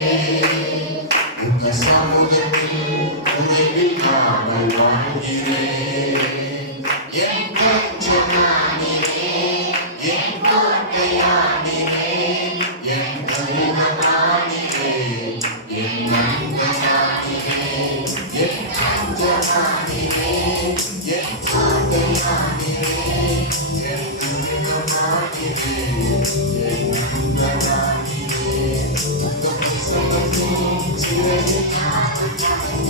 உங்க சமூகத்தில் குறைவில்லாமல் வாழ்கிறேன். என் பஞ்சமானிலே, என் கோட்டையானிலே, என் கருணமானிலே, என் நண்பனானிலே, என் பஞ்சமானிலே, என் கோட்டையானிலே, என் கருணமானிலே, என் நண்பனானிலே, உங்க பிரசன்னத்தின் சிறையில் காத்துக்கிறேன்.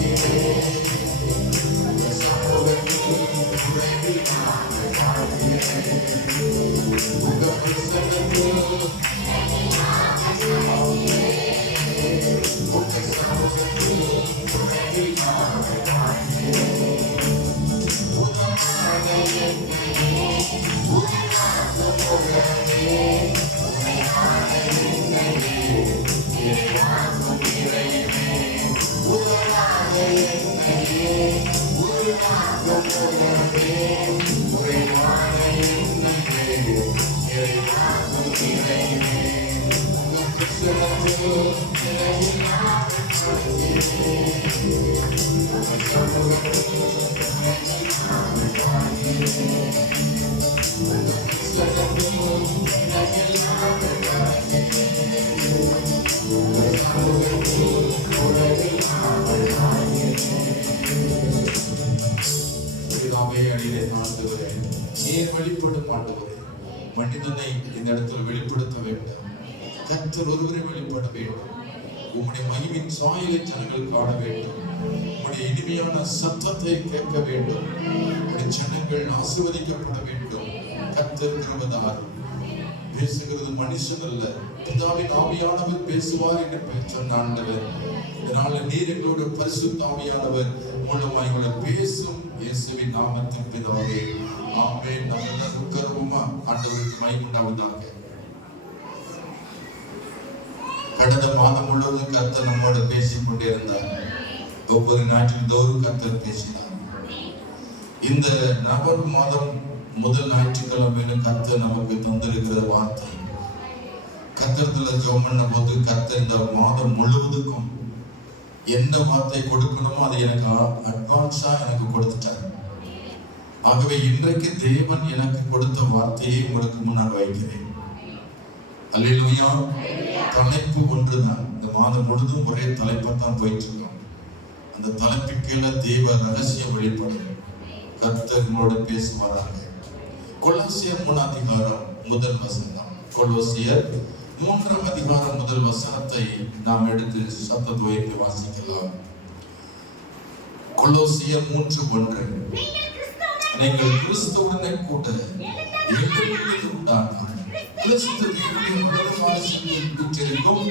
உங்க சமூகத்தில் குறைவில்லாமல் வாழ்கிறேன். உங்க பிரசன்னத்தில் உங்க சமூகத்தில் குறைவில்லாமல் வாழ்கிறேன். உதவாத என்னையே உதவாத போகவே உதவாத என்னையே இறைவாக்கும் இறைவே உதவாத என்னையே உருவாக்கும் போகவே உறைவாத என்னையே இறைவாக்கும் இறைவே உங்க பிரசன்னத்தில் நிலையில்லாமல் வாழ்கிறேன். உங்க சமூகத்தில் குறைவில்லாமல் வாழ்கிறேன். உங்க பிரசன்னத்தில் நிலையில்லாமல் வாழ்கிறேன். உங்க சமூகத்தில் குறைவில்லாமல் வாழ்கிறேன். பிதாவே, அடியே ஆண்டவரே, நீர் வெளிப்படும் ஆண்டவரே, மனிதனை இந்த இடத்தில் வெளிப்படுத்த வேண்டும். கர்த்தர் ஒருவரை வெளிப்பட வேண்டும். உம்முடைய மகிமையின் சாயலை ஜனங்கள் காண வேண்டும். உம்முடைய இனிமையான சத்தத்தை கேட்க வேண்டும். உம்முடைய ஜனங்கள் ஆசீர்வதிக்கப்பட வேண்டும். கர்த்தர் கிருபைதார். பேசுகிறது மனுஷன் அல்ல, பிதாவின் ஆவியானவர் பேசுவார் என்று சொன்ன ஆண்டவர். இதனால நீர் எங்களோட பரிசுத்த ஆவியானவர் மூலமாக எங்களோட பேசும் இயேசுவின் நாமத்தின் பிதாவே, ஆமென். நம்ம எல்லாரும் உட்காருவோமா? ஆண்டவருக்கு மகிமை உண்டாவதாக. கடந்த மாதம் முழுவதும் கர்த்தர் நம்மோட பேசிக் கொண்டே இருந்தார். ஒவ்வொரு நாட்டில் தோறும் கர்த்தர் பேசினார். இந்த நவம்பர் மாதம் முதல் ஞாயிற்றுக்கிழமையில கர்த்தர் நமக்கு தந்திருக்கிற வார்த்தை, கர்த்தர்ல ஜெபம் பண்ண போது கர்த்தர் இந்த மாதம் முழுவதுக்கும் என்ன வார்த்தை கொடுக்கணுமோ அதை எனக்கு அட்வான்ஸா எனக்கு கொடுத்துட்டார். ஆகவே இன்றைக்கு தேவன் எனக்கு கொடுத்த வார்த்தையை உங்களுக்கு முன்னால் வைக்கிறேன். அல்லேலூயா. தலைப்பு ஒன்றுதான். இந்த மாதம் முழுதும் ஒரே தலைப்பா தான் போயிட்டு இருக்கோம். அந்த தலைப்பின் கீழே தேவ ரகசியம் வெளிப்படும். கர்த்தர் உங்களோட பேசுவாராக. கொலோசியர் 3 அதிகாரம் முதல் வசனம். கொலோசியர் 3 அதிகாரம் முதல் வசனத்தை நாம் எடுத்து சத்தத்தை உயர்த்தி வாசிக்கலாம். கொலோசியர் 3:1. நீங்கள் கிறிஸ்துவுடனே கூட எழுந்து உண்டானார். கிறிஸ்துவின் வீற்றிருக்கும்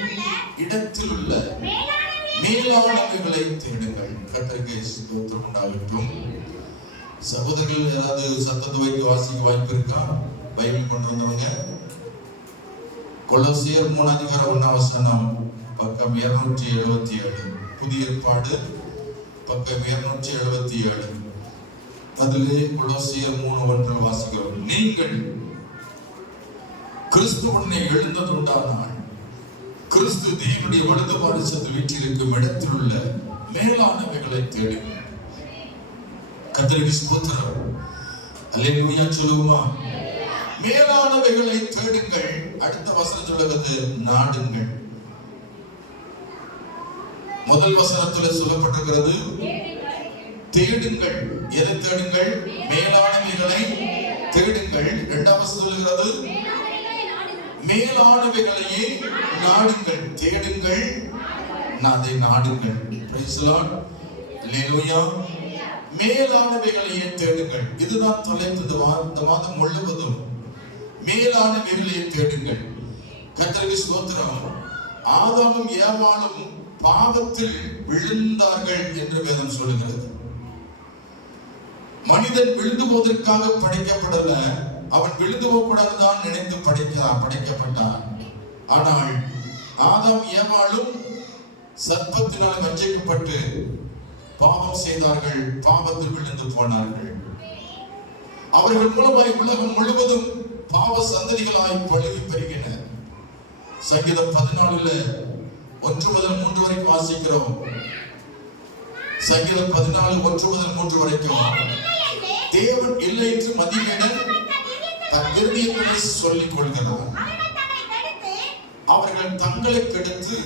இடத்தில் உள்ள மேலானவைகளை தேடுங்கள். கர்த்தருக்கு ஸ்தோத்திரம் உண்டாகட்டும். சகோதரர்கள் யாராவது சத்தத்தை வைத்து வாசிக்க வாய்ப்பு இருக்கா? பைபிள் கொண்டு வந்தவங்க கொலோசியர் 3 அதிகாரம் 1 வசனம், பக்கம் 277. புதிய ஏற்பாடு பக்கம் 277. அதிலே கொலோசியர் 3:1 வாசிக்கிறோம். நீங்கள் கிறிஸ்துவுடனே எழுந்ததுண்டானால் கிறிஸ்து தேவனுடைய வலது பாரிசத்தில் வீற்றிருக்கும் இடத்தில் உள்ள மேலானவைகளை தேடுங்கள். கர்த்தருக்கு ஸ்தோத்திரம். அல்லேலூயா சொல்லுவோமா? மேலானவைகளை தேடுங்கள். அடுத்த வசனம் சொல்லுகிறது நாடுங்கள். முதல் வசனத்தில் சொல்லப்பட்டிருக்கிறது தேடுங்கள். எதை தேடுங்கள்? மேலானவைகளை தேடுங்கள். இரண்டாம் வசனம் சொல்லுகிறது மேலானவைகளையே நாடுங்கள். தேடுங்கள், அதை நாடுங்கள். Price the Lord. அல்லேலூயா. மேலானவைகளையே தேடுங்கள். இதுதான் தலைப்பு. இந்த மாதம் முழுவதும் மேலானவைகளையே தேடுங்கள். கர்த்தருக்கு ஸ்தோத்திரம். ஆதாமும் ஏவாளும் பாவத்தில் விழுந்தார்கள் என்று வேதம் சொல்லுகிறது. மனிதன் விழுந்து போவதற்காக படைக்கப்படல, அவன் விழுந்து போகக்கூடாதுதான் நினைத்து படைக்கப்பட்டான். ஆனால் ஆதாம் ஏவாளும் சர்ப்பத்தினால் வஞ்சிக்கப்பட்டு பாவம் செய்தார்கள், பாவத்தில் விழுந்து போனார்கள். அவர்கள் மூலமாய் உலகம் முழுவதும் பாவ சந்ததிகளாய் பழுகி பெருகின. சங்கீதம் 14 1 முதல் 3 வரைக்கும் வாசிக்கிறோம். சங்கீதம் 14 1 முதல் 3 வரைக்கும் தேவன் இல்லை என்று மதிகேடன் தன் இருதயத்திலே சொல்லிக் கொள்கிறார். அவர்கள் தங்களை கெடுத்து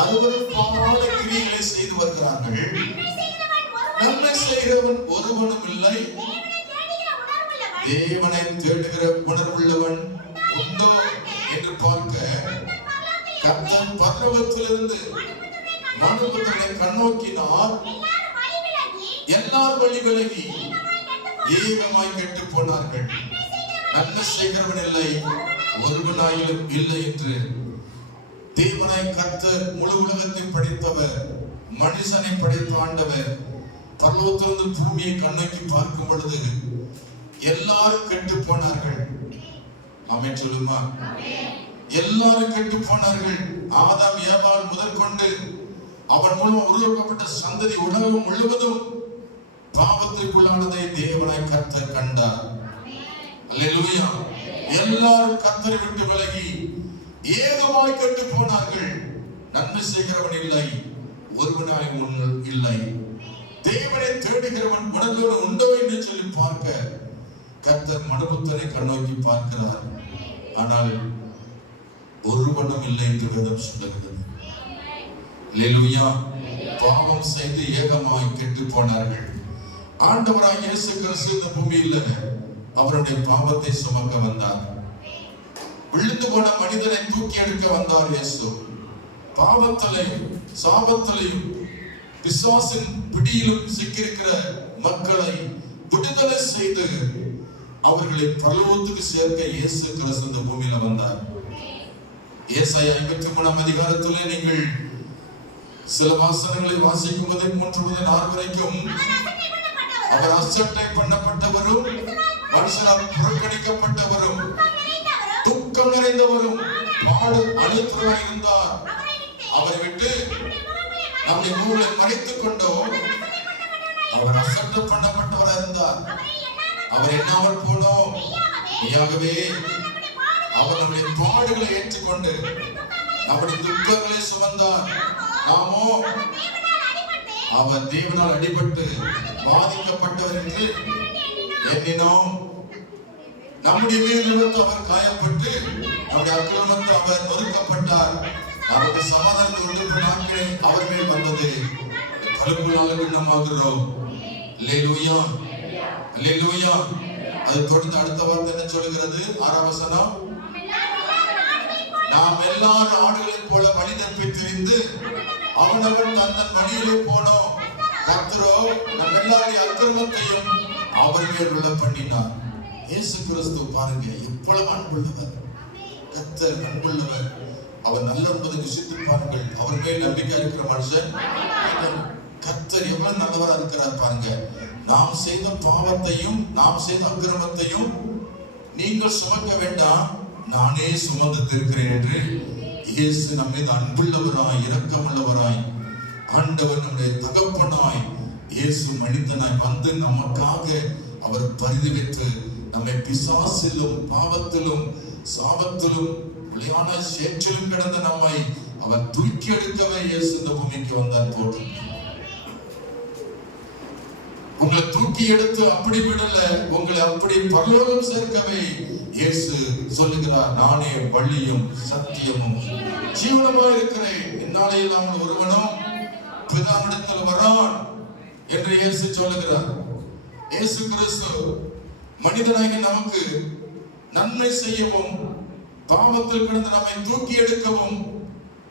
அருவருப்பான கிரியைகளை செய்து வருகிறார்கள். நன்மை செய்கிறவன் ஒருவனும் இல்லை, தேவனை தேடுகிற உணர்வுள்ளவன் உண்டோ என்று பார்க்க கர்த்தர் பரலோகத்திலிருந்து மனுபுத்திரனை கண்ணோக்கினார். எல்லார் வழி விலகி ஏகமாய் கெட்டு போனார்கள். நன்மை செய்கிறவன் இல்லை, ஒருவனாயிலும் இல்லை என்று தேவனாய் கர்த்தர் முழு உலகத்தை படைத்தவர், மனுஷனை படைத்த ஆண்டவர் பரலோகத்திலிருந்து பூமியை கண்ணோக்கி பார்க்கும் பொழுது எல்லாரும் கெட்டு போனார்கள். ஆமென் சொல்லுமா? எல்லாரும் கெட்டு போனார்கள். ஆதாம் ஏவாள் முதற்கொண்டு அவன் மூலம் உருவாக்கப்பட்ட சந்ததி உலகம் முழுவதும் பாவத்திற்குள்ளானதை தேவனாய் கர்த்தர் கண்டார். அல்லேலூயா. எல்லாரும் கர்த்தரை விட்டு விலகி ஏகமாய் கெட்டு போனார்கள். நன்மை செய்கிறவன் இல்லை, ஒருவனாய் இல்லை, தேவனை தேடுகிறவன் உணர்வோடு உண்டோ என்று சொல்லி பார்க்க கர்த்தர் மனுபுத்திரனை கண்ணோக்கி பார்க்கிறார். ஆனால் ஒருவனும் இல்லை என்று வேதம் சொல்லுகிறது. அல்லேலூயா. பாவம் செய்து ஏகமாய் கெட்டு போனார்கள். ஆண்டவராய் இயேசு கிறிஸ்து இந்த பூமியில் அவருடைய பாவத்தை சுமக்க வந்தார். விழுந்து போன மனிதனை தூக்கி எடுக்க வந்தார் இயேசு. பாவத்திலையும் சாபத்திலையும் பிசாசின் பிடியிலும் சிக்கியிருக்கிற மக்களை விடுதலை செய்து அவர்களை பரலோகத்துக்கு சேர்க்க இயேசு கிறிஸ்து இந்த பூமியில வந்தார். ஏசாயா 53 அதிகாரத்திலே நீங்கள் சில வாசனங்களை வாசிக்கும் போது 3 முதல் 6 வரைக்கும் அவர் அசட்டை பண்ணப்பட்டவரும் மனுஷனால் புறக்கணிக்கப்பட்டவரும் துக்கம் நிறைந்தவரும் பாடு அழுத்தராய் இருந்தார். அவரை விட்டு நம்முடைய மூளை மறைத்துக் கொண்டோம். அவர் அசட்டை பண்ணப்பட்டவராக இருந்தார். அவர் எண்ணாமல் போனோம். மெய்யாகவே அவர் நம்முடைய பாடுகளை ஏற்றுக்கொண்டு நம்முடைய துக்கங்களை சுமந்தார். நாமோ அவர் தேவனால் அடிபட்டு பாதிக்கப்பட்டவர் என்று எண்ணினோம். நம்முடைய வீரர்களுக்கு அவர் காயப்பட்டு நம்முடைய அக்கிரமத்தை அவர் நொறுக்கப்பட்டார். அவருடைய சமாதானத்தை ஒன்று நாட்களே அவர் மேல் வந்தது. கழுப்புனால குணமாகிறோம். அல்லேலூயா, அல்லேலூயா. அது தொடர்ந்து அடுத்த வார்த்தை என்ன சொல்கிறது? 6ஆம் வசனம், நாம் எல்லாரும் ஆடுகளைப் போல வழி தப்பி திரிந்து அவனவன் தன் வழியிலே போனோம். கர்த்தரோ நம் எல்லாருடைய அக்கிரமத்தையும் அவர் மேல் விழ பண்ணினார். இயேசு கிறிஸ்து பாருங்க எவ்வளவு அன்புள்ளவர். கர்த்தர் அன்புள்ளவர். அவர் நல்ல என்பதை ருசித்து பாருங்கள். அவர் மேல் நம்பிக்கை இருக்கிற மனுஷன் கர்த்தர் எவ்வளவு நல்லவரா இருக்கிறார் பாருங்க. நாம் செய்த பாவத்தையும் நாம் செய்த அக்கிரமத்தையும் நீங்கள் சுமக்க வேண்டாம், நானே சுமந்து தீர்க்கிறேன் என்று இயேசு நம்ம மீது அன்புள்ளவராய் இரக்கமுள்ளவராய் ஆண்டவர் நம்முடைய தகப்பனாய் இயேசு மனிதனாய் வந்து நமக்காக அவர் பரிதவித்து நம்மை பிசாசிலும் பாவத்திலும் சாபத்திலும் விளையாட சேற்றிலும் கிடந்த நம்மை அவர் தூக்கி எடுக்கவே இயேசு இந்த பூமிக்கு வந்தார். போட்டு உங்களை தூக்கி எடுத்து அப்படி விடல, உங்களை அப்படி பரலோகம் சேர்க்கவே இயேசு சொல்லுகிறார், நானே வழியும் சத்தியமும் ஜீவனுமாய் இருக்கிறேன், என்னாலே இல்லாமல் ஒருவனும் பிதாவிடத்தில் வரான் என்று இயேசு சொல்லுகிறார். இயேசு கிறிஸ்து மனிதனாகி நமக்கு நன்மை செய்யவும் பாவத்தில் கிடந்து நம்மை தூக்கி எடுக்கவும்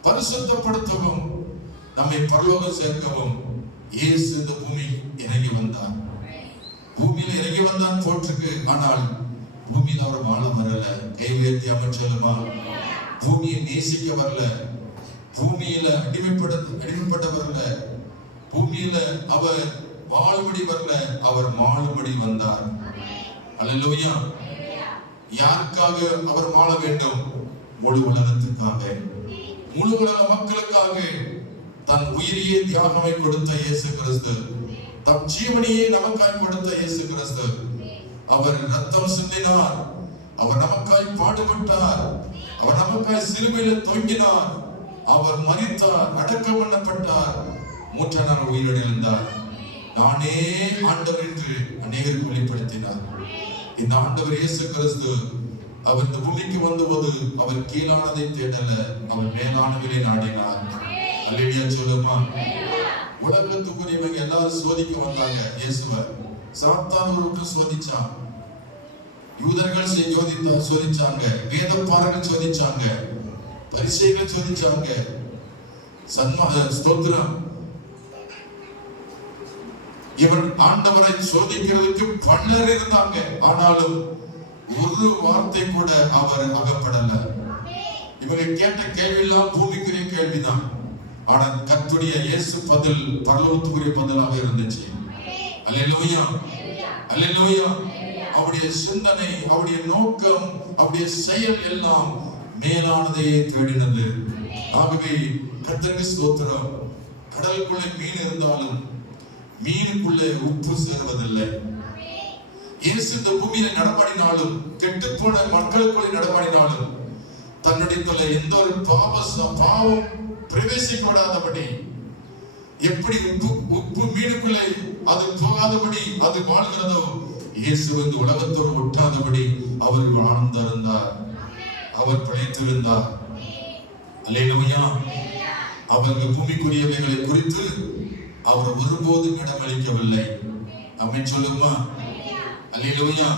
பரிசுத்தப்படுத்தவும் நம்மை பரலோகம் சேர்க்கவும் இயேசு இந்த பூமி இறங்கி வந்தார். பூமியில இறங்கி வந்தான் போட்டிருக்கு. ஆனால் பூமியில அவர் வாழ வரல. கை உயர்த்தி அமைச்சலுமா? பூமியை நேசிக்க வரல, பூமியில அடிமைப்பட்ட வரல, பூமியில அவர் வாழும்படி வரல, அவர் மாளும்படி வந்தார். அல்லேலூயா. யாருக்காக அவர் வாழ வேண்டும்? முழு உலகத்துக்காக, முழு உலக மக்களுக்காக தன் உயிரையே தியாகமாய் கொடுத்த இயேசு கிறிஸ்து, தம் ஜீவனையே நமக்காய் கொடுத்த இயேசு கிறிஸ்து, அவர் ரத்தம் சிந்தினார், அவர் நமக்காய் பாடுபட்டார், அவர் நமக்காய் சிலுவையில தொங்கினார். அவர் மரித்தார், அடக்கம் பண்ணப்பட்டார், மூன்றாம் நாள் உயிரிழந்தார். நானே ஆண்டவர் என்று அநேகருக்கு வெளிப்படுத்தினார். இந்த ஆண்டவர் இயேசு கிறிஸ்து அவர் இந்த பூமிக்கு வந்தபோது அவர் கீழானதை தேடல, அவர் மேலானவரை நாடினார். அல்லேலூயா சொல்லுமா. உலகத்துக்குரியவங்க எல்லாரும் சோதிக்க வந்தாங்க இயேசுவை. சாத்தான் விட்டு சோதிச்சான், யூதர்கள் சோதிச்சாங்க, வேதப்பாரர்கள் சோதிச்சாங்க, பரிசேயர்கள் சோதிச்சாங்க. ஸ்தோத்திரம். இவன் ஆண்டவரை சோதிக்கிறதுக்கு பலர் இருந்தாங்க. ஆனாலும் ஒரு வார்த்தை கூட அவர் அகப்படல. இவங்க கேட்ட கேள்வியெல்லாம் பூமிக்குரிய கேள்விதான். ஆனா கர்த்தருடைய இயேசு பதில் பரலோகத்துக்குரிய பதிலாக இருந்துச்சு. அல்லேலூயா, அல்லேலூயா. அவருடைய சிந்தனை, அவருடைய நோக்கம், அவருடைய செயல் எல்லாம் மேலானதையே தேடினது. ஆகவே கர்த்தருக்கு ஸ்தோத்திரம். கடலுக்குள்ளே மீன் இருந்தாலும் மீனுக்குள்ளே உப்பு சேருவதில்லை. இயேசு இந்த பூமியில நடமாடினாலும், கெட்டு போன மக்களுக்குள்ளே நடமாடினாலும், தன்னுடைய எந்த ஒரு பாவம் பிரவேசிக்கப்படாதபடி, எப்படி உப்பு மீனுக்குள்ளே அது போகாதபடி அது வாழ்கிறதோ, இயேசு இந்த உலகத்தோடு ஒட்டாதபடி அவர் வாழ்ந்திருந்தார், அவர் பிழைத்திருந்தார். அல்லேலூயா. அவர்கள் பூமிக்குரியவைகளை குறித்து அவர் ஒருபோதும் இடமளிக்கவில்லை. ஆமென் சொல்லுமா. அல்லேலூயா,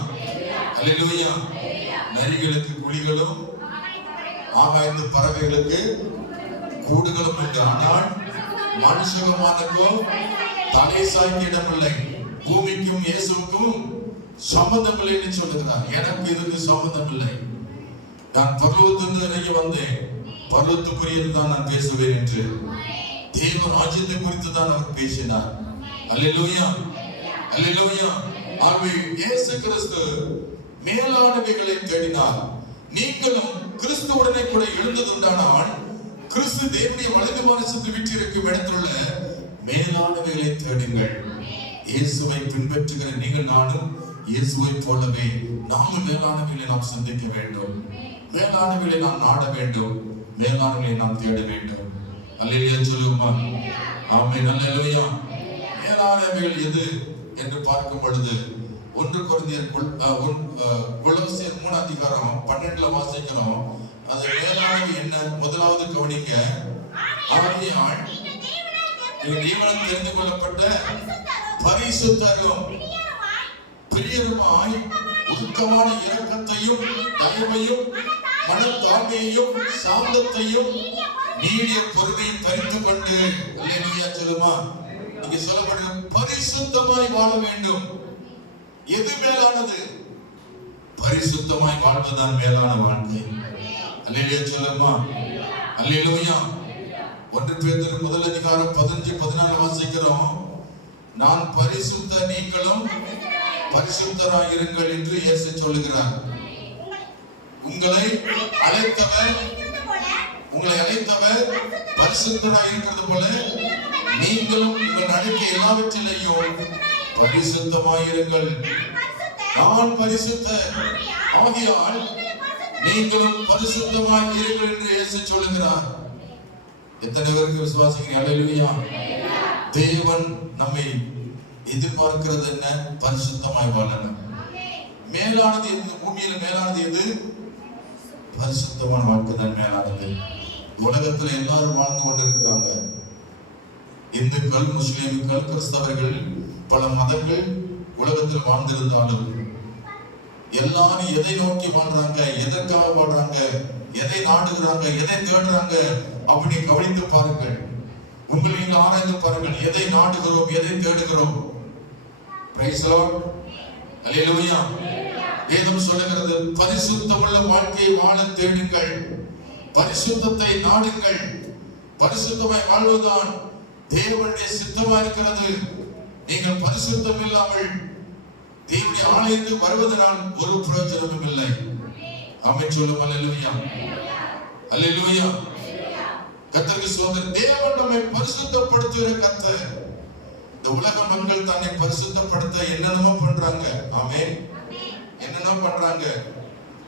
அல்லேலூயா. நரிகளுக்கு குழிகளும் ஆகாயத்து பறவைகளுக்கு கூடுகளும் உண்டு, ஆனால் மனுஷகுமாரனுக்கோ தலை சாய்க்க இடமில்லை. பூமிக்கும் இயேசுக்கும் சம்பந்தம் இல்லை என்று சொல்லுகிறார். எனக்கு இதுக்கு சம்பந்தம் இல்லை. நான் பர்வதத்திலிருந்து இறங்கி வந்தேன், பர்வதத்துக்குரியது தான் நான் பேசுவேன் என்று தேவ ராஜ்யத்தை குறித்து தான் அவர் பேசினார். அல்லேலூயா, அல்லேலூயா. ஆகவே இயேசு கிறிஸ்து மேலானவைகளை தேடினார். நீங்களும் கிறிஸ்துவுடனே கூட எழுந்ததுண்டானால், கிறிஸ்து தேவனுடைய வலது பாரசத்தில் வீற்றிருக்கும் இடத்திலுள்ள மேலானவைகளை தேடுங்கள். இயேசுவை பின்பற்றுகிற நீங்கள் நானும் இயேசுவை போலவே நாமும் மேலானவைகளை நாம் சிந்திக்க வேண்டும், மேலானவைகளை நாம் நாட வேண்டும், மேலானவைகளை நாம் தேட வேண்டும். அல்லேலூயா சொல்லுமா. ஆமென், அல்லேலூயா. மேலானவைகள் எது என்று பார்க்கும் பொழுது 1 கொரிந்தியர் 3:12 வாசிக்கிறோம். அது மேலானவை என்ன? முதலாவது கவனிங்க. ஆகையால் நீங்கள் தேவனால் தெரிந்து கொள்ளப்பட்ட பரிசுத்தரும் பிரியருமாய் உருக்கமான இரக்கத்தையும் தயவையும் மனத்தாழ்மையையும் சாந்தத்தையும் நீடிய பொறுமையும் தரித்துக் கொண்டு, அல்லேலூயா சொல்லுமா. இங்க சொல்லப்படுகிற பரிசுத்தமாய் வாழ வேண்டும். எது மேலானது? பரிசுத்தமாய் வாழ்வதுதான் மேலான வாழ்க்கை. அல்லேலூயா சொல்லுமா. அல்லேலூயா. 1 பேதுரு 1:15-14 வாசிக்கிறோம். நான் பரிசுத்த, நீங்களும் பரிசுத்தராய் இருங்கள் என்று இயேசு சொல்லுகிறார். உங்களை அழைத்தவர் பரிசுத்தராய் இருக்கிறது போல நீங்களும் உங்கள் நடக்கை எல்லாவற்றிலேயும் பரிசுத்தமாய் இருங்கள். நான் பரிசுத்த, ஆகையால் நீங்களும் பரிசுத்தமாய் இருங்கள் என்று இயேசு சொல்லுகிறார். எத்தனை பேருக்கு விசுவாசிக்கிறீங்க? அல்லேலூயா. தேவன் நம்மை எதிர்பார்க்கிறது என்ன? பரிசுத்தமாய் வாழணும். மேலானது எது? பூமியில மேலானது எது? பரிசுத்தமான வாழ்க்கை தான் மேலானது. உலகத்துல எல்லாரும் வாழ்ந்து கொண்டிருக்கிறாங்க. இந்துக்கள், முஸ்லிம்கள், கிறிஸ்தவர்கள், பல மதங்கள் உலகத்தில் வாழ்ந்திருந்தாலும் எல்லாரும் எதை நோக்கி வாழ்றாங்க, எதற்காக வாழ்றாங்க, எதை நாடுகிறாங்க, எதை தேடுறாங்க அப்படி கவனித்து பாருங்கள். உங்களை நீங்கள் ஆராய்ந்து பாருங்கள். எதை நாடுகிறோம், எதை தேடுகிறோம்? Praise the Lord. அல்லேலூயா. வேதம் சொல்லுகிறது, பரிசுத்தமுள்ள வாழ்க்கையை வாழ தேடுங்கள், பரிசுத்தத்தை நாடுங்கள். பரிசுத்தமாய் வாழ்வதுதான் தேவனுடைய சித்தமா இருக்கிறது. நீங்கள் பரிசுத்தம் இல்லாமல் தேவனுடைய ஆலயத்துக்கு வருவதனால் ஒரு பிரயோஜனமும் இல்லை. ஆமென் சொல்லுங்க. அல்லேலூயா, அல்லேலூயா. கர்த்தருக்கு ஸ்தோத்திரம். தேவன் நம்மை பரிசுத்தப்படுத்துகிற கர்த்தர். இந்த உலக மக்கள் தன்னை பரிசுத்தப்படுத்த என்னென்னமோ பண்றாங்க. ஆமென். என்னென்ன பண்றாங்க?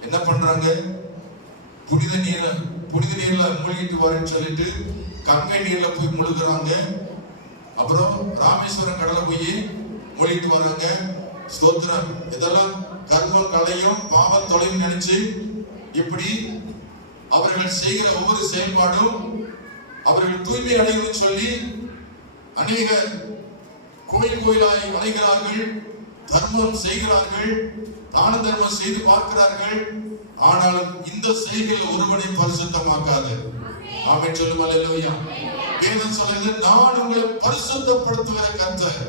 என்ன பண்றாங்க? புனித நீரை புனித நீர்ல மூழ்கிட்டு வரேன்னு சொல்லிட்டு கங்கை நீர்ல போய் முழுகுறாங்க. அப்புறம் ராமேஸ்வரம் கடலை போய் மூழ்கிட்டு வராங்க. ஸ்தோத்திரம். இதெல்லாம் கர்மம் கலையும் பாவம் தொலையும் நினைச்சு இப்படி அவர்கள் செய்கிற ஒவ்வொரு செயல்பாடும் அவர்கள் தூய்மை அடையணும்னு சொல்லி அநேக கோயில் கோயிலாய் அலைகிறார்கள், தர்மம் செய்கிறார்கள், தான தர்மம் செய்து பார்க்கிறார்கள். ஆனாலும் இந்த செய்கைகள் ஒருவனை பரிசுத்தமாக்காது. ஆமென் சொல்லுங்க அல்லேலூயா. வேதம் சொல்லுது, நான் உங்களை பரிசுத்தப்படுத்துகிற கர்த்தர்.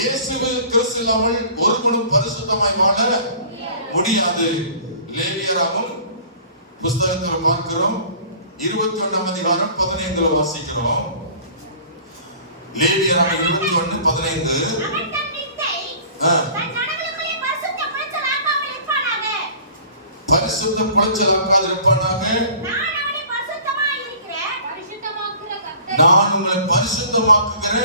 இயேசுவே கிறிஸ்து இல்லாமல் ஒருவனும் பரிசுத்தமாய் வாழ முடியாது. லேவியராகமம் புத்தகத்தில் பார்க்கிறோம், 21ஆம் அதிகாரம் 15 வாசிக்கிறோம். லேவியராகமம் 21:15. பரிசுத்த குலைச்சலாக்காது இருப்பானாக, நான் உங்களை பரிசுத்தமாக்குகிற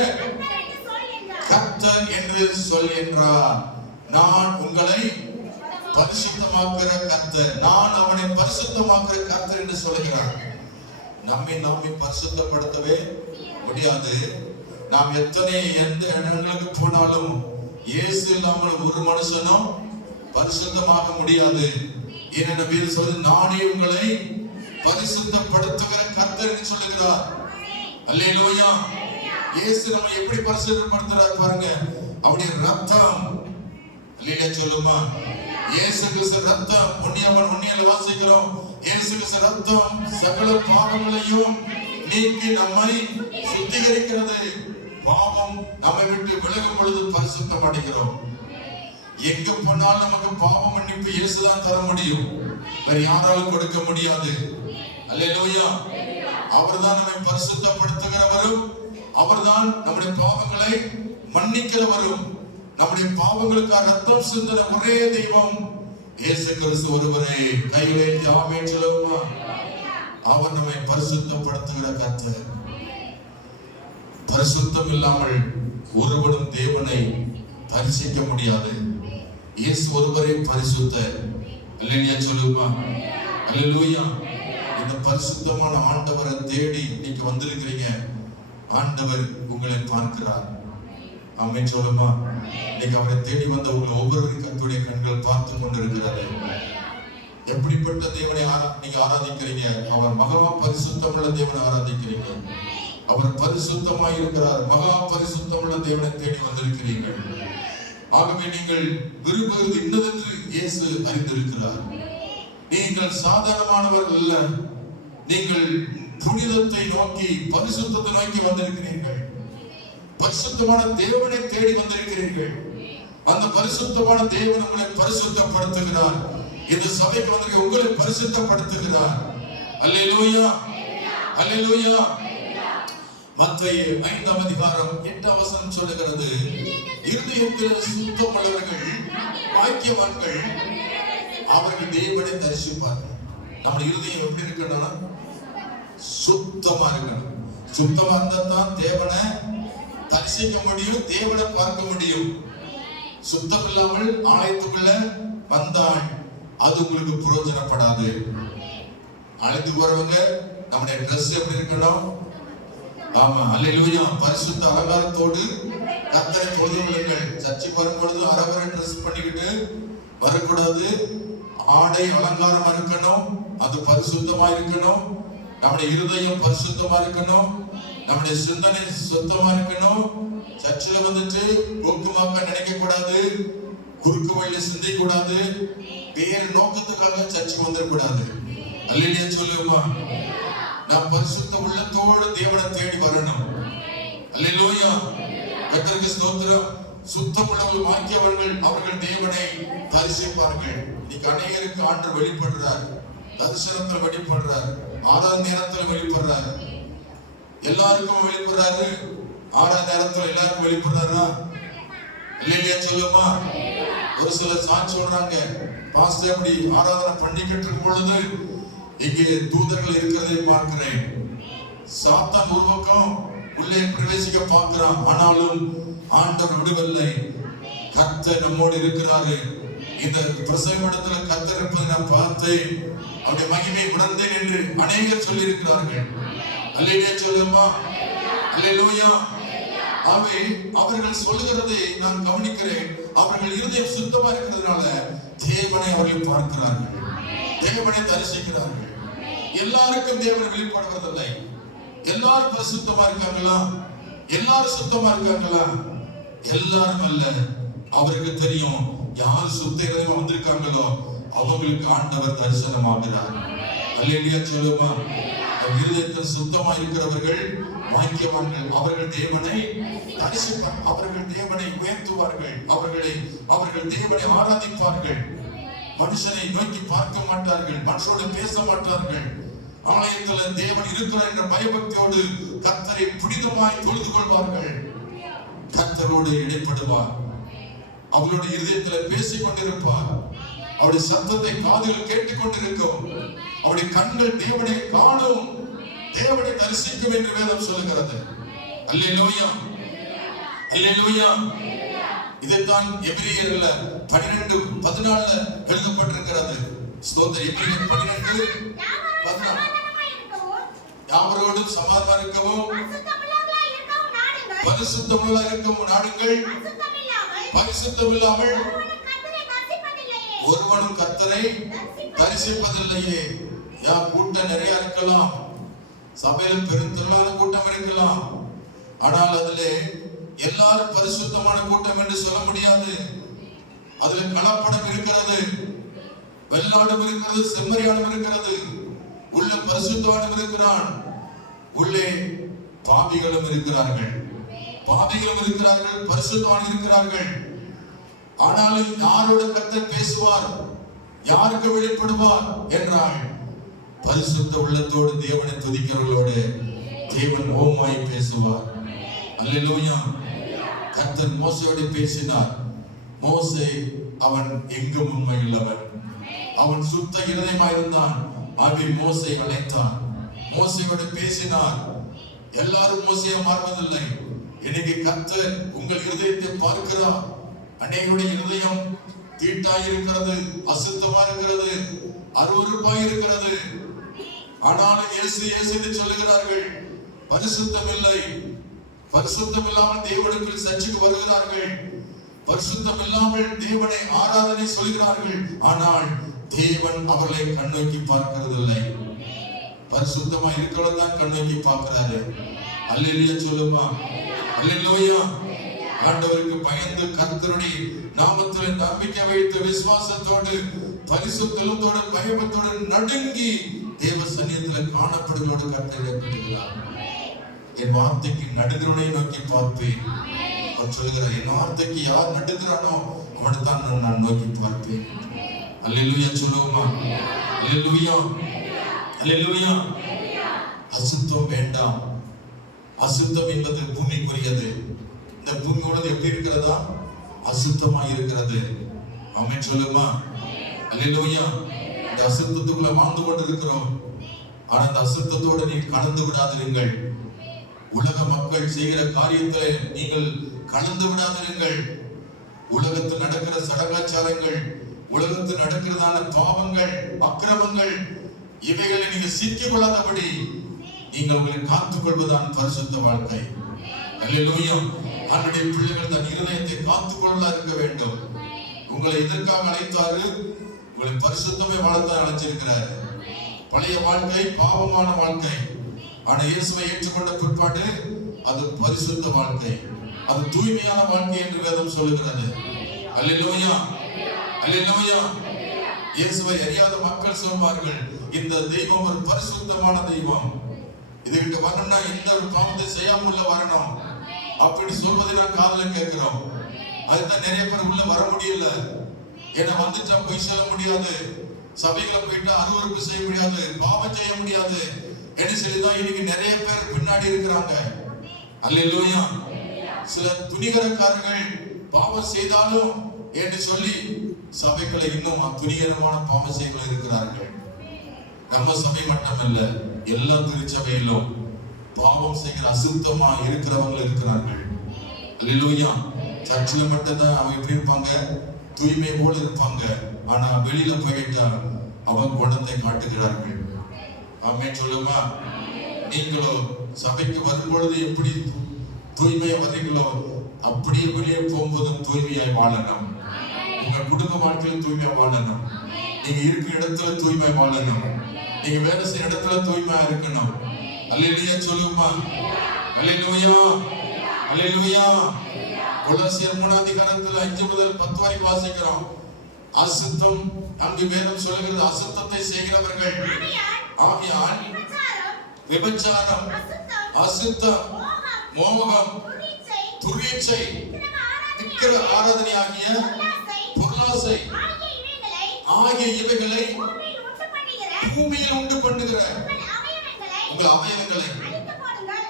கர்த்தர் என்று சொல் என்றார். நான் உங்களை பரிசுத்தமாக்குகிற கர்த்தர், நான் அவனை பரிசுத்தமாக்குகிற கர்த்தர் என்று சொல்கிறார். நம்மை நாமே பரிசுத்தப்படுத்தவே முடியாது. நாம் எத்தனை எந்த இடங்களுக்கு போனாலும் இயேசு இல்லாமல் ஒரு மனுஷனும் பரிசுத்தமாக முடியாது. ஏனென்றால் சொல்லு, நானே உங்களை பரிசுத்தப்படுத்துகிற கர்த்தர் என்று சொல்லுகிறார். அல்லேலூயா. இயேசு நம்ம எப்படி பரிசுத்தப்படுத்துறார் பாருங்க. அவருடைய ரத்தம், அல்லேலூயா சொல்லுமா, இயேசு கிறிஸ்து ரத்தம், உன்னியல வாசிக்கிறோம். இயேசு கிறிஸ்து ரத்தம் சகல பாவங்களையும் நீக்கி நம்மை சுத்திகரிக்கிறது. பாவம் நம்மை விட்டு விலகும் பொழுது பரிசுத்தம் அடைகிறோம். எங்க போனாலும் நமக்கு பாவ மன்னிப்பு இயேசுதான் தர முடியும், வேற யாராலும் கொடுக்க முடியாது. அல்லேலூயா. அவர்தான் நம்மை பரிசுத்தப்படுத்துகிறவரும், அவர்தான் நம்முடைய பாவங்களை மன்னிக்கிறவரும். நம்முடைய பாவங்களுக்காக ரத்தம் சிந்தின ஒரே தெய்வம் இயேசு கிறிஸ்து ஒருவரே. கை வைத்து ஆமென் சொல்லுவோமா. அவர் நம்மை பரிசுத்தப்படுத்துகிற கர்த்தர். பரிசுத்தம் இல்லாமல் ஒருவனும் தேவனை தரிசிக்க முடியாது. இயேசு ஒருவரே பரிசுத்தர். அல்லேலூயா சொல்லுமா. அல்லேலூயா. இந்த பரிசுத்தமான ஆண்டவரை தேடி நீங்க வந்திருக்கிறீங்க. ஆண்டவர் உங்களை பார்க்கிறார். ஆமென் சொல்லுமா. நீங்க அவரை தேடி வந்த உங்களை ஒவ்வொரு கர்த்தருடைய கண்கள் பார்த்து கொண்டிருக்கிறது. எப்படிப்பட்ட தேவனை நீங்க ஆராதிக்கிறீங்க? அவர் மகா பரிசுத்தமுள்ள தேவனை ஆராதிக்கிறீங்க. அவர் பரிசுத்தமாய் இருக்கிறார். மகா பரிசுத்தமுள்ள தேவனை தேடி வந்திருக்கிறீர்கள். ஆகவே நீங்கள் விரும்புவது இன்னதென்று இயேசு அறிந்திருக்கிறார். நீங்கள் சாதாரணமானவர்கள் அல்ல. நீங்கள் புனிதத்தை நோக்கி, பரிசுத்தத்தை நோக்கி வந்திருக்கிறீர்கள். பரிசுத்தமான தேவனை தேடி வந்திருக்கிறீர்கள். அந்த பரிசுத்தமான தேவன் உங்களை பரிசுத்தப்படுத்துகிறார். இந்த சபைக்கு வந்து உங்களை பரிசுத்தப்படுத்துகிறார். அல்லேலூயா. அல்லேலூயா. மத்தேயு 5ஆம் அதிகாரம் 8ஆம் வசனம் சொல்லுகிறது, இருதயத்தில் சுத்தமுள்ளவர்கள் பாக்கியவான்கள், அவர்கள் தேவனை தரிசிப்பார்கள். நம்ம இருதயம் எப்படி இருக்கணும்? சுத்தமா இருக்கணும். சுத்தமா இருந்தா தான் தேவனை தரிசிக்க முடியும், தேவனை பார்க்க முடியும். சுத்தம் இல்லாமல் ஆலயத்துக்குள்ள வந்தால் அது உங்களுக்கு பிரயோஜனப்படாது. ஆலயத்துக்கு வரவங்க நம்முடைய ட்ரெஸ் எப்படி இருக்கணும்? ஆமா, அல்லேலூயா. பரிசுத்த அலங்காரத்தோடு கர்த்தரை தொழுது கொள்ளுங்கள். சர்ச்சைக்கு வரும்பொழுது அரவரை ட்ரெஸ் பண்ணிக்கிட்டு வரக்கூடாது. ஆடை அலங்காரமா இருக்கணும், அது பரிசுத்தமா இருக்கணும். நம்முடைய இருதயம் பரிசுத்தமா இருக்கணும், நம்முடைய சிந்தனை சுத்தமா இருக்கணும். சர்ச்சில் வந்துட்டு போக்குமாக்க நினைக்க கூடாது, குறுக்கு வழியில சிந்திக்க கூடாது, வேறு நோக்கத்துக்காக சர்ச்சுக்கு வந்துடக்கூடாது. அல்லேலூயா சொல்லுமா. நாம் பரிசுத்த உள்ளத்தோடு தேவனை தேடி வரணும். அல்லேலூயா. கர்த்தருக்கு ஸ்தோத்திரம். சுத்தமுள்ளவர்கள் வாக்கியவர்கள், அவர்கள் தேவனை தரிசிப்பார்கள். இன்னைக்கு அநேகருக்கு ஆண்டவர் வெளிப்படுறார், தரிசனத்தில் வெளிப்படுறார், ஆறாம் நேரத்தில் வெளிப்படுறார். எல்லாருக்கும் வெளிப்படுறாரு. ஆறாம் நேரத்தில் எல்லாருக்கும் வெளிப்படுறாரா? இல்லையா சொல்லுமா. ஒரு சிலர் சாட்சி சொல்றாங்க, பாஸ்டர் அப்படி ஆராதனை பண்ணிக்கிட்டு இருக்கும் பொழுது இங்கே தூதர்கள் இருக்கிறதை பார்க்கிறேன். சாத்தான் ஒரு பக்கம் உள்ளே பிரவேசிக்க பார்க்கிறான், ஆனாலும் ஆண்டவர் விடுவதில்லை. கர்த்தர் நம்மோடு இருக்கிறாரு. இந்த பிரசவ இடத்துல கர்த்தர் இருப்பதை நான் பார்த்தேன், அவருடைய மகிமை உணர்ந்தேன் என்று அநேகர் சொல்லி இருக்கிறார்கள். அல்லேலூயா சொல்லுமா, அல்லேலூயா. அவை அவர்கள் சொல்லுகிறதை நான் கவனிக்கிறேன். அவர்கள் இருதயம் சுத்தமா இருக்கிறதுனால தேவனை அவர்கள் பார்க்கிறார்கள், தேவனை தரிசிக்கிறார்கள். எல்லாருக்கும் தேவனை வெளிப்படுவதில்லை. எல்லாரும் பரிசுத்தமா இருக்காங்களா? எல்லாரும் சுத்தமா இருக்காங்களா? எல்லாரும் அல்ல. அவருக்கு தெரியும் யார் சுத்த இருதயமா வந்திருக்காங்களோ அவங்களுக்கு ஆண்டவர் தரிசனமாகிறார். அல்லேலூயா சொல்லுமா. இருதயத்தில் சுத்தமா இருக்கிறவர்கள் பாக்கியவான்கள். அவர்கள் தேவனை தரிசிப்பார்கள், அவர்கள் தேவனை உயர்த்துவார்கள், அவர்கள் தேவனை ஆராதிப்பார்கள். மனுஷனை நோக்கி பார்க்க மாட்டார்கள், மனுஷனோடு பேச மாட்டார்கள். ஆலயத்தில் தேவன் இருக்கிறார் என்ற பயபக்தியோடு கர்த்தரை புனிதமாய் தொழுது கொள்வார்கள். கர்த்தரோடு இடைப்படுவார், அவர்களுடைய இருதயத்தில் பேசிக் கொண்டிருப்பார். அவருடைய சத்தத்தை காதுகள் கேட்டுக் கொண்டிருக்கும். அவருடைய கண்கள் தேவனை காணும், தேவனை தரிசிக்கும் என்று வேதம் சொல்லுகிறது. அல்லேலூயா, அல்லேலூயா. இதைத்தான் எபிரேயர்ல 12:14 எழுதப்பட்டிருக்கிறது. ஸ்தோத்திரம். எபிரேயர் 12:14 யாவரோடும் சமாதானம் இருக்கவும் பரிசுத்தமுள்ளவர்களாய் இருக்கவும் நாடுங்கள். பரிசுத்தமில்லாமல் ஒருவனும் கர்த்தரை தரிசிப்பதில்லையே. கூட்டம் நிறைய இருக்கலாம், சபையில பெருந்திரளான கூட்டம் இருக்கலாம், ஆனால் அதுல எல்லாரும் பரிசுத்தமான கூட்டம் என்று சொல்ல முடியாது. அதுல கலப்படம் இருக்கிறது, வெள்ளாடும் இருக்கிறது, செம்மறியாடும் இருக்கிறது. உள்ள பரிசுத்தவானும் இருக்கிறான், உள்ளே பாவிகளும் இருக்கிறார்கள். பாவிகளும் இருக்கிறார்கள், பரிசுத்தவான் இருக்கிறார்கள். ஆனாலும் யாரோட கர்த்தர் பேசுவார், யாருக்கு வெளிப்படுவார் என்றால் பரிசுத்த உள்ளத்தோடு தேவனை துதிக்கிறவர்களோடு தேவன் ஓமாய் பேசுவார். அல்லேலூயா. கர்த்தர் மோசேயோடு பேசினார். மோசே அவன் எங்கும் உண்மையுள்ளவன், அவன் சுத்த இருதயமாயிருந்தான். ஆகவே மோசே அழைத்தான், மோசேயோடு பேசினார். எல்லாரும் மோசேயை மாறுவதில்லை. இன்னைக்கு கர்த்தர் உங்கள் இருதயத்தை பார்க்கிறார். அநேகருடைய இருதயம் தீட்டாய் இருக்கிறது, அசுத்தமா இருக்கிறது, அருவருப்பாய் இருக்கிறது. ஆனாலும் இயேசு இயேசு என்று சொல்லுகிறார்கள். பரிசுத்தம் இல்லை, பரிசுத்தம் இல்லாமல் தேவனுக்குள் சர்ச்சைக்கு வருகிறார்கள். பரிசுத்தம் இல்லாமல் தேவனை ஆராதனை சொல்கிறார்கள். ஆனால் தேவன் அவர்களை கண்ணோக்கி பார்க்கிறது இல்லை. பரிசுத்தமா இருக்கிறவங்க தான் கண்ணோக்கி பார்க்கிறாரு. அல்லேலூயா சொல்லுமா, அல்லேலூயா. ஆண்டவருக்கு பயந்து கர்த்தருடைய நாமத்தில் நம்பிக்கை வைத்து விசுவாசத்தோடு பரிசுத்தத்தோடு பயபக்தியோடு நடுங்கி தேவ சன்னிதியில் காணப்படுகளோடு கர்த்தரை ஏற்படுகிறார். என் வார்த்தைக்கு நடுகிறவனை நோக்கி பார்ப்பேன். அவர் சொல்கிறார், என் வார்த்தைக்கு யார் நடுகிறானோ அவனை தான் நான் நோக்கி பார்ப்பேன். அல்லேலூயா சொல்லுவோமா, அல்லேலூயா, அல்லேலூயா. அசுத்தம் வேண்டாம். அசுத்தம் என்பது பூமிக்குரியது. இந்த பூமியோட எப்படி இருக்கிறதா? அசுத்தமா இருக்கிறது. ஆமென் சொல்லுமா, அல்லேலூயா. இந்த அசுத்தத்துக்குள்ள வாழ்ந்து கொண்டிருக்கிறோம். ஆனா அந்த அசுத்தத்தோடு நீ கலந்து விடாதிருங்கள். உலக மக்கள் செய்கிற காரியத்தை நீங்கள் கலந்து விடாதிருங்கள். உலகத்தில் நடக்கிற சடங்காச்சாரங்கள், உலகத்தில் நடக்கிறதான பாவங்கள், அக்கிரமங்கள், இவைகளை நீங்க சிக்கிக் கொள்ளாதபடி நீங்கள் உங்களை காத்துக் கொள்வதுதான் பரிசுத்த வாழ்க்கை. அல்லேலூயா. அவருடைய பிள்ளைகள் தன் இருதயத்தை காத்துக் கொள்ள இருக்க வேண்டும். உங்களை எதற்காக அழைத்தாரு? உங்களை பரிசுத்தமே வாழத்தான் அழைச்சிருக்கிறார். பழைய வாழ்க்கை பாவமான வாழ்க்கை. ஆனா இயேசுவை ஏற்றுக்கொண்ட பிற்பாடு அது பரிசுத்த வாழ்க்கை, அது தூய்மையான வாழ்க்கை என்று வேதம் சொல்லுகிறது. அல்லேலூயா, அல்லேலூயா. இயேசுவை அறியாத மக்கள் சொல்வார்கள், இந்த தெய்வம் ஒரு பரிசுத்தமான தெய்வம், இதுகிட்ட வரணும்னா எந்த ஒரு பாவத்தை செய்யாம வரணும் அப்படி சொல்வதை நான் காதுல கேட்கிறோம். அதுதான் நிறைய பேர் உள்ள வர முடியல. ஏன்னா வந்துட்டா போய் சொல்ல முடியாது, சபைகளை போயிட்டா அருவருப்பு செய்ய முடியாது, பாவம் செய்ய முடியாது என்று சொல்லிதான் இன்னைக்கு நிறைய பேர் பின்னாடி இருக்கிறாங்க. அல்லேலூயா. சில துணிகரக்காரர்கள் பாவம் செய்தாலும் என்று சொல்லி சபைகளை இன்னும் துணிகரமான பாவம் செய்ய இருக்கிறார்கள். நம்ம சபை மட்டுமல்ல, எல்லா திருச்சபையிலும் பாவம் செய்கிற அசுத்தமா இருக்கிறவங்க இருக்கிறார்கள். அல்லேலூயா. சர்ச்சில் மட்டும்தான் அவங்க எப்படி இருப்பாங்க? தூய்மை போல இருப்பாங்க, ஆனா வெளியில போயிட்டா அவங்க குணத்தை காட்டுகிறார்கள். ஆமென் சொல்லுமா? நீங்களோ சபைக்கு வரும்பொழுது எப்படி தூய்மையா வர்றீங்களோ அப்படியே வெளியே போகும்போதும் தூய்மையாய் வாழணும். உங்க குடும்ப வாழ்க்கையில தூய்மையா வாழணும். நீங்க இருக்கிற இடத்துல தூய்மை வாழணும். நீங்க வேலை செய்யற இடத்துல தூய்மையா இருக்கணும். அல்லேலூயா சொல்லுமா? அல்லேலூயா, அல்லேலூயா. கொலோசியர் 3 அதிகாரத்துல 5 முதல் 10 வரை வாசிக்கிறோம். அசுத்தம், அங்கு வேதம் சொல்லுகிறது, அசுத்தத்தை செய்கிறவர்கள் ஆகையால் விபச்சாரம், அசுத்தம், மோகம், துரியச்சை, விக்கிர ஆராதனையாகிய பொருளாசை ஆகிய இவைகளை பூமியில் உண்டு பண்ணுகிற உங்கள் அவயவங்களை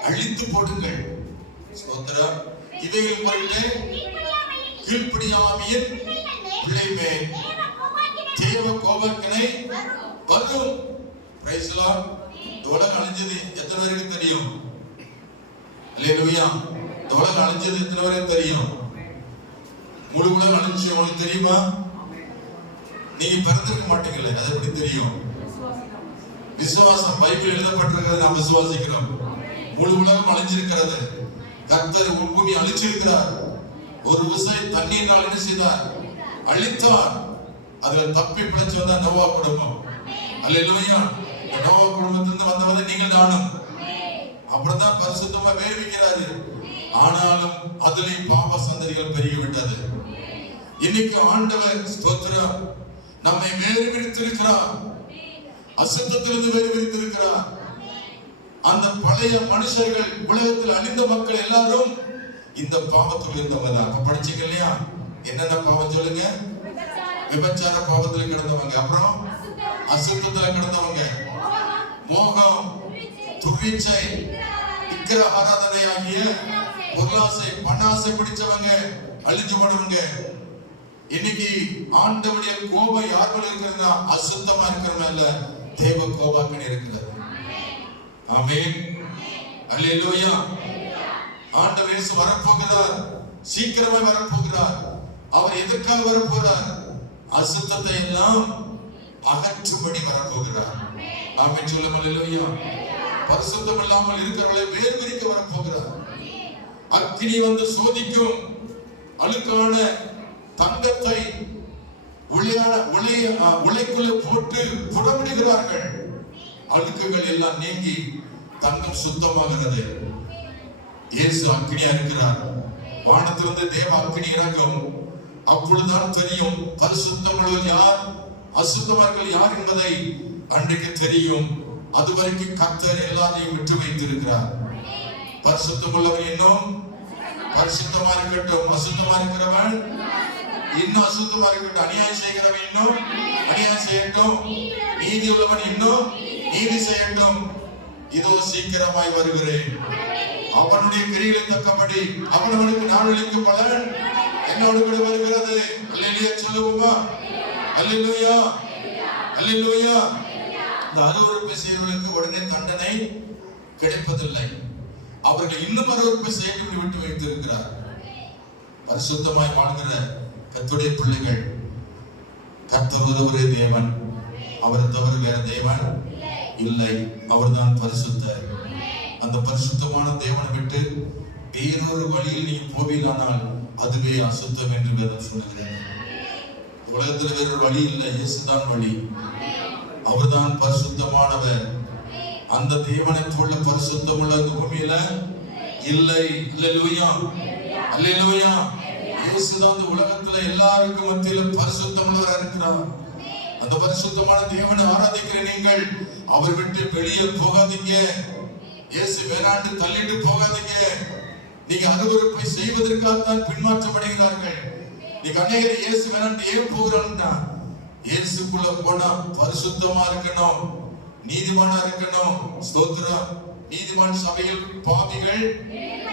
அழித்து போடுங்கள். ஸ்தோத்திரம். இவைகள் பொருட்டு கீழ்ப்படியாமையின் பிள்ளைமே தேவ கோபக்கினை வரும். Price the Lord. உலகம் அழிஞ்சது எத்தனை பேருக்கு தெரியும்? அல்லேலூயா. உலகம் அழிஞ்சது எத்தனை பேருக்கு தெரியும்? முழு உலகம் அழிஞ்சு உங்களுக்கு தெரியுமா? நீங்க பிறந்திருக்க மாட்டீங்களே, அது எப்படி தெரியும்? விசுவாசம் பைபிள் எழுதப்பட்டிருக்கிறது, நாம் விசுவாசிக்கிறோம். முழு உலகம் அழிஞ்சிருக்கிறது. கர்த்தர் பூமி அழிச்சிருக்கிறார். ஒரு விசை தண்ணீரினால் என்ன செய்தார்? அழித்தார். அதுல தப்பி பிழைச்சு வந்த நோவா குடும்பம். அல்லேலூயா. நோவா குடும்பத்திலிருந்து வந்தவரை நீங்கள் தானும். அப்படிதான் பரிசுத்தமா வேர்விக்கிறாரு. ஆனாலும் அதிலே பாவ சந்ததிகள் பெருகிவிட்டது. இன்னைக்கு ஆண்டவர் ஸ்தோத்திரம் நம்மை வேறு விரித்திருக்கிறார். அசுத்தத்திலிருந்து வேறு விரித்திருக்கிறார். அந்த பழைய மனுஷர்கள், உலகத்தில் அழிந்த மக்கள் எல்லாரும் இந்த பாவத்தில் இருந்தவங்க தான். அப்ப படிச்சீங்க இல்லையா? என்னென்ன பாவம் சொல்லுங்க? விபச்சார பாவத்துல கிடந்தவங்க, அப்புறம் அசுத்தத்துல கிடந்தவங்க, மோகம், துரிச்சை, விக்கிர ஆராதனை ஆகிய பொருளாசை, பணாசை பிடிச்சவங்க, அழிஞ்சு போனவங்க. இன்னைக்கு ஆண்டவருடைய கோபம் யார் மேல இருக்கிறதுனா அசுத்தமா இருக்கிறதுனால தேவ கோபாக்கன் இருக்கிறது. ஆமென், அல்லேலூயா. ஆண்டவர் இயேசு வரப்போகிறார், சீக்கிரமே வரப்போகிறார். அவர் எதற்காக வரப்போகிறார்? அசுத்தத்தை எல்லாம் அகற்றும்படி வரப்போகிறார். ஆமென் சொல்லுங்க, அல்லேலூயா. பரிசுத்தம் இல்லாமல் இருக்கிறவர்களை வேறு பிரிக்க வரப்போகிறார். அக்கினி வந்து சோதிக்கும். அழுக்கான தங்கத்தை உலைக்குள்ள போட்டு புடமிடுகிறார்கள். அழுக்குகள் எல்லாம் நீங்கி தங்கம் சுத்தமாகிறது. இயேசு அக்கினியா இருக்கிறார். வானத்திலிருந்து தேவ அக்கினி இறங்கும். அப்பொழுதுதான் தெரியும் பரிசுத்தமுள்ளவர் யார், அசுத்தமானவர்கள் யார் என்பதை அன்றைக்கு தெரியும். அதுவரைக்கும் கர்த்தர் எல்லாரையும் விட்டு வைத்திருக்கிறார். பரிசுத்தமுள்ளவர் இன்னும் பரிசுத்தமா இருக்கட்டும், அசுத்தமா இருக்கிறவன் இன்னும் அசுத்தமா இருக்கட்டும், அநியாயம் செய்கிறவன் இன்னும் அநியாயம் செய்யட்டும், நீதி உள்ளவன் இன்னும் நீதி செய்யட்டும். இதோ சீக்கிரமாய் வருகிறேன். அவனுடைய கிரிகளை தக்கபடி அவனவனுக்கு நாளளிக்கும் பலன் என்னோடு கூட வருகிறது. அல்லேலூயா சொல்லுவோமா? அல்லேலூயா, அல்லேலூயா. இந்த அருவருப்பை செய்வர்களுக்கு உடனே தண்டனை கிடைப்பதில்லை. அவர்கள் இன்னும் அருவருப்பை செய்ய விட்டு வைத்திருக்கிறார். பரிசுத்தமாய் வாழ்கிற கர்த்தருடைய பிள்ளைகள், கர்த்தர் ஒருவரே தேவன், அவரை தவிர வேற தேவன் இல்லை. அவர்தான் பரிசுத்தர். அந்த பரிசுத்தமான தேவனை விட்டு வேறொரு வழியில் நீங்க போவீர்களானால் அதுவே அசுத்தம் என்று வேதம் சொல்லுகிறது. உலகத்தில் வேறொரு வழி இல்லை, இயேசுதான் வழி. அவர்தான் பரிசுத்தமானவர். அந்த தேவனை போல பரிசுத்தம் உள்ள பூமியில இல்லை. அல்லேலூயா, அல்லேலூயா. இயேசுதான் இந்த உலகத்துல எல்லாருக்கும் மத்தியில பரிசுத்தமுள்ளவராக இருக்கிறார். அந்த பரிசுத்தமான தேவனை ஆராதிக்கிற நீங்கள் அவர் விட்டு வெளியே போகாதீங்க. இயேசு வேறாண்டு தள்ளிட்டு போகாதீங்க. நீங்க அருவருப்பை செய்வதற்காகத்தான் பின்மாற்றம் அடைகிறார்கள். நீங்க அநேகர் இயேசு வேறாண்டு ஏன் போகிறான்னா, இயேசுக்குள்ள போனா பரிசுத்தமா இருக்கணும், நீதிமானா இருக்கணும். ஸ்தோத்திரம். நீதிமான் சபையில் பாவிகள்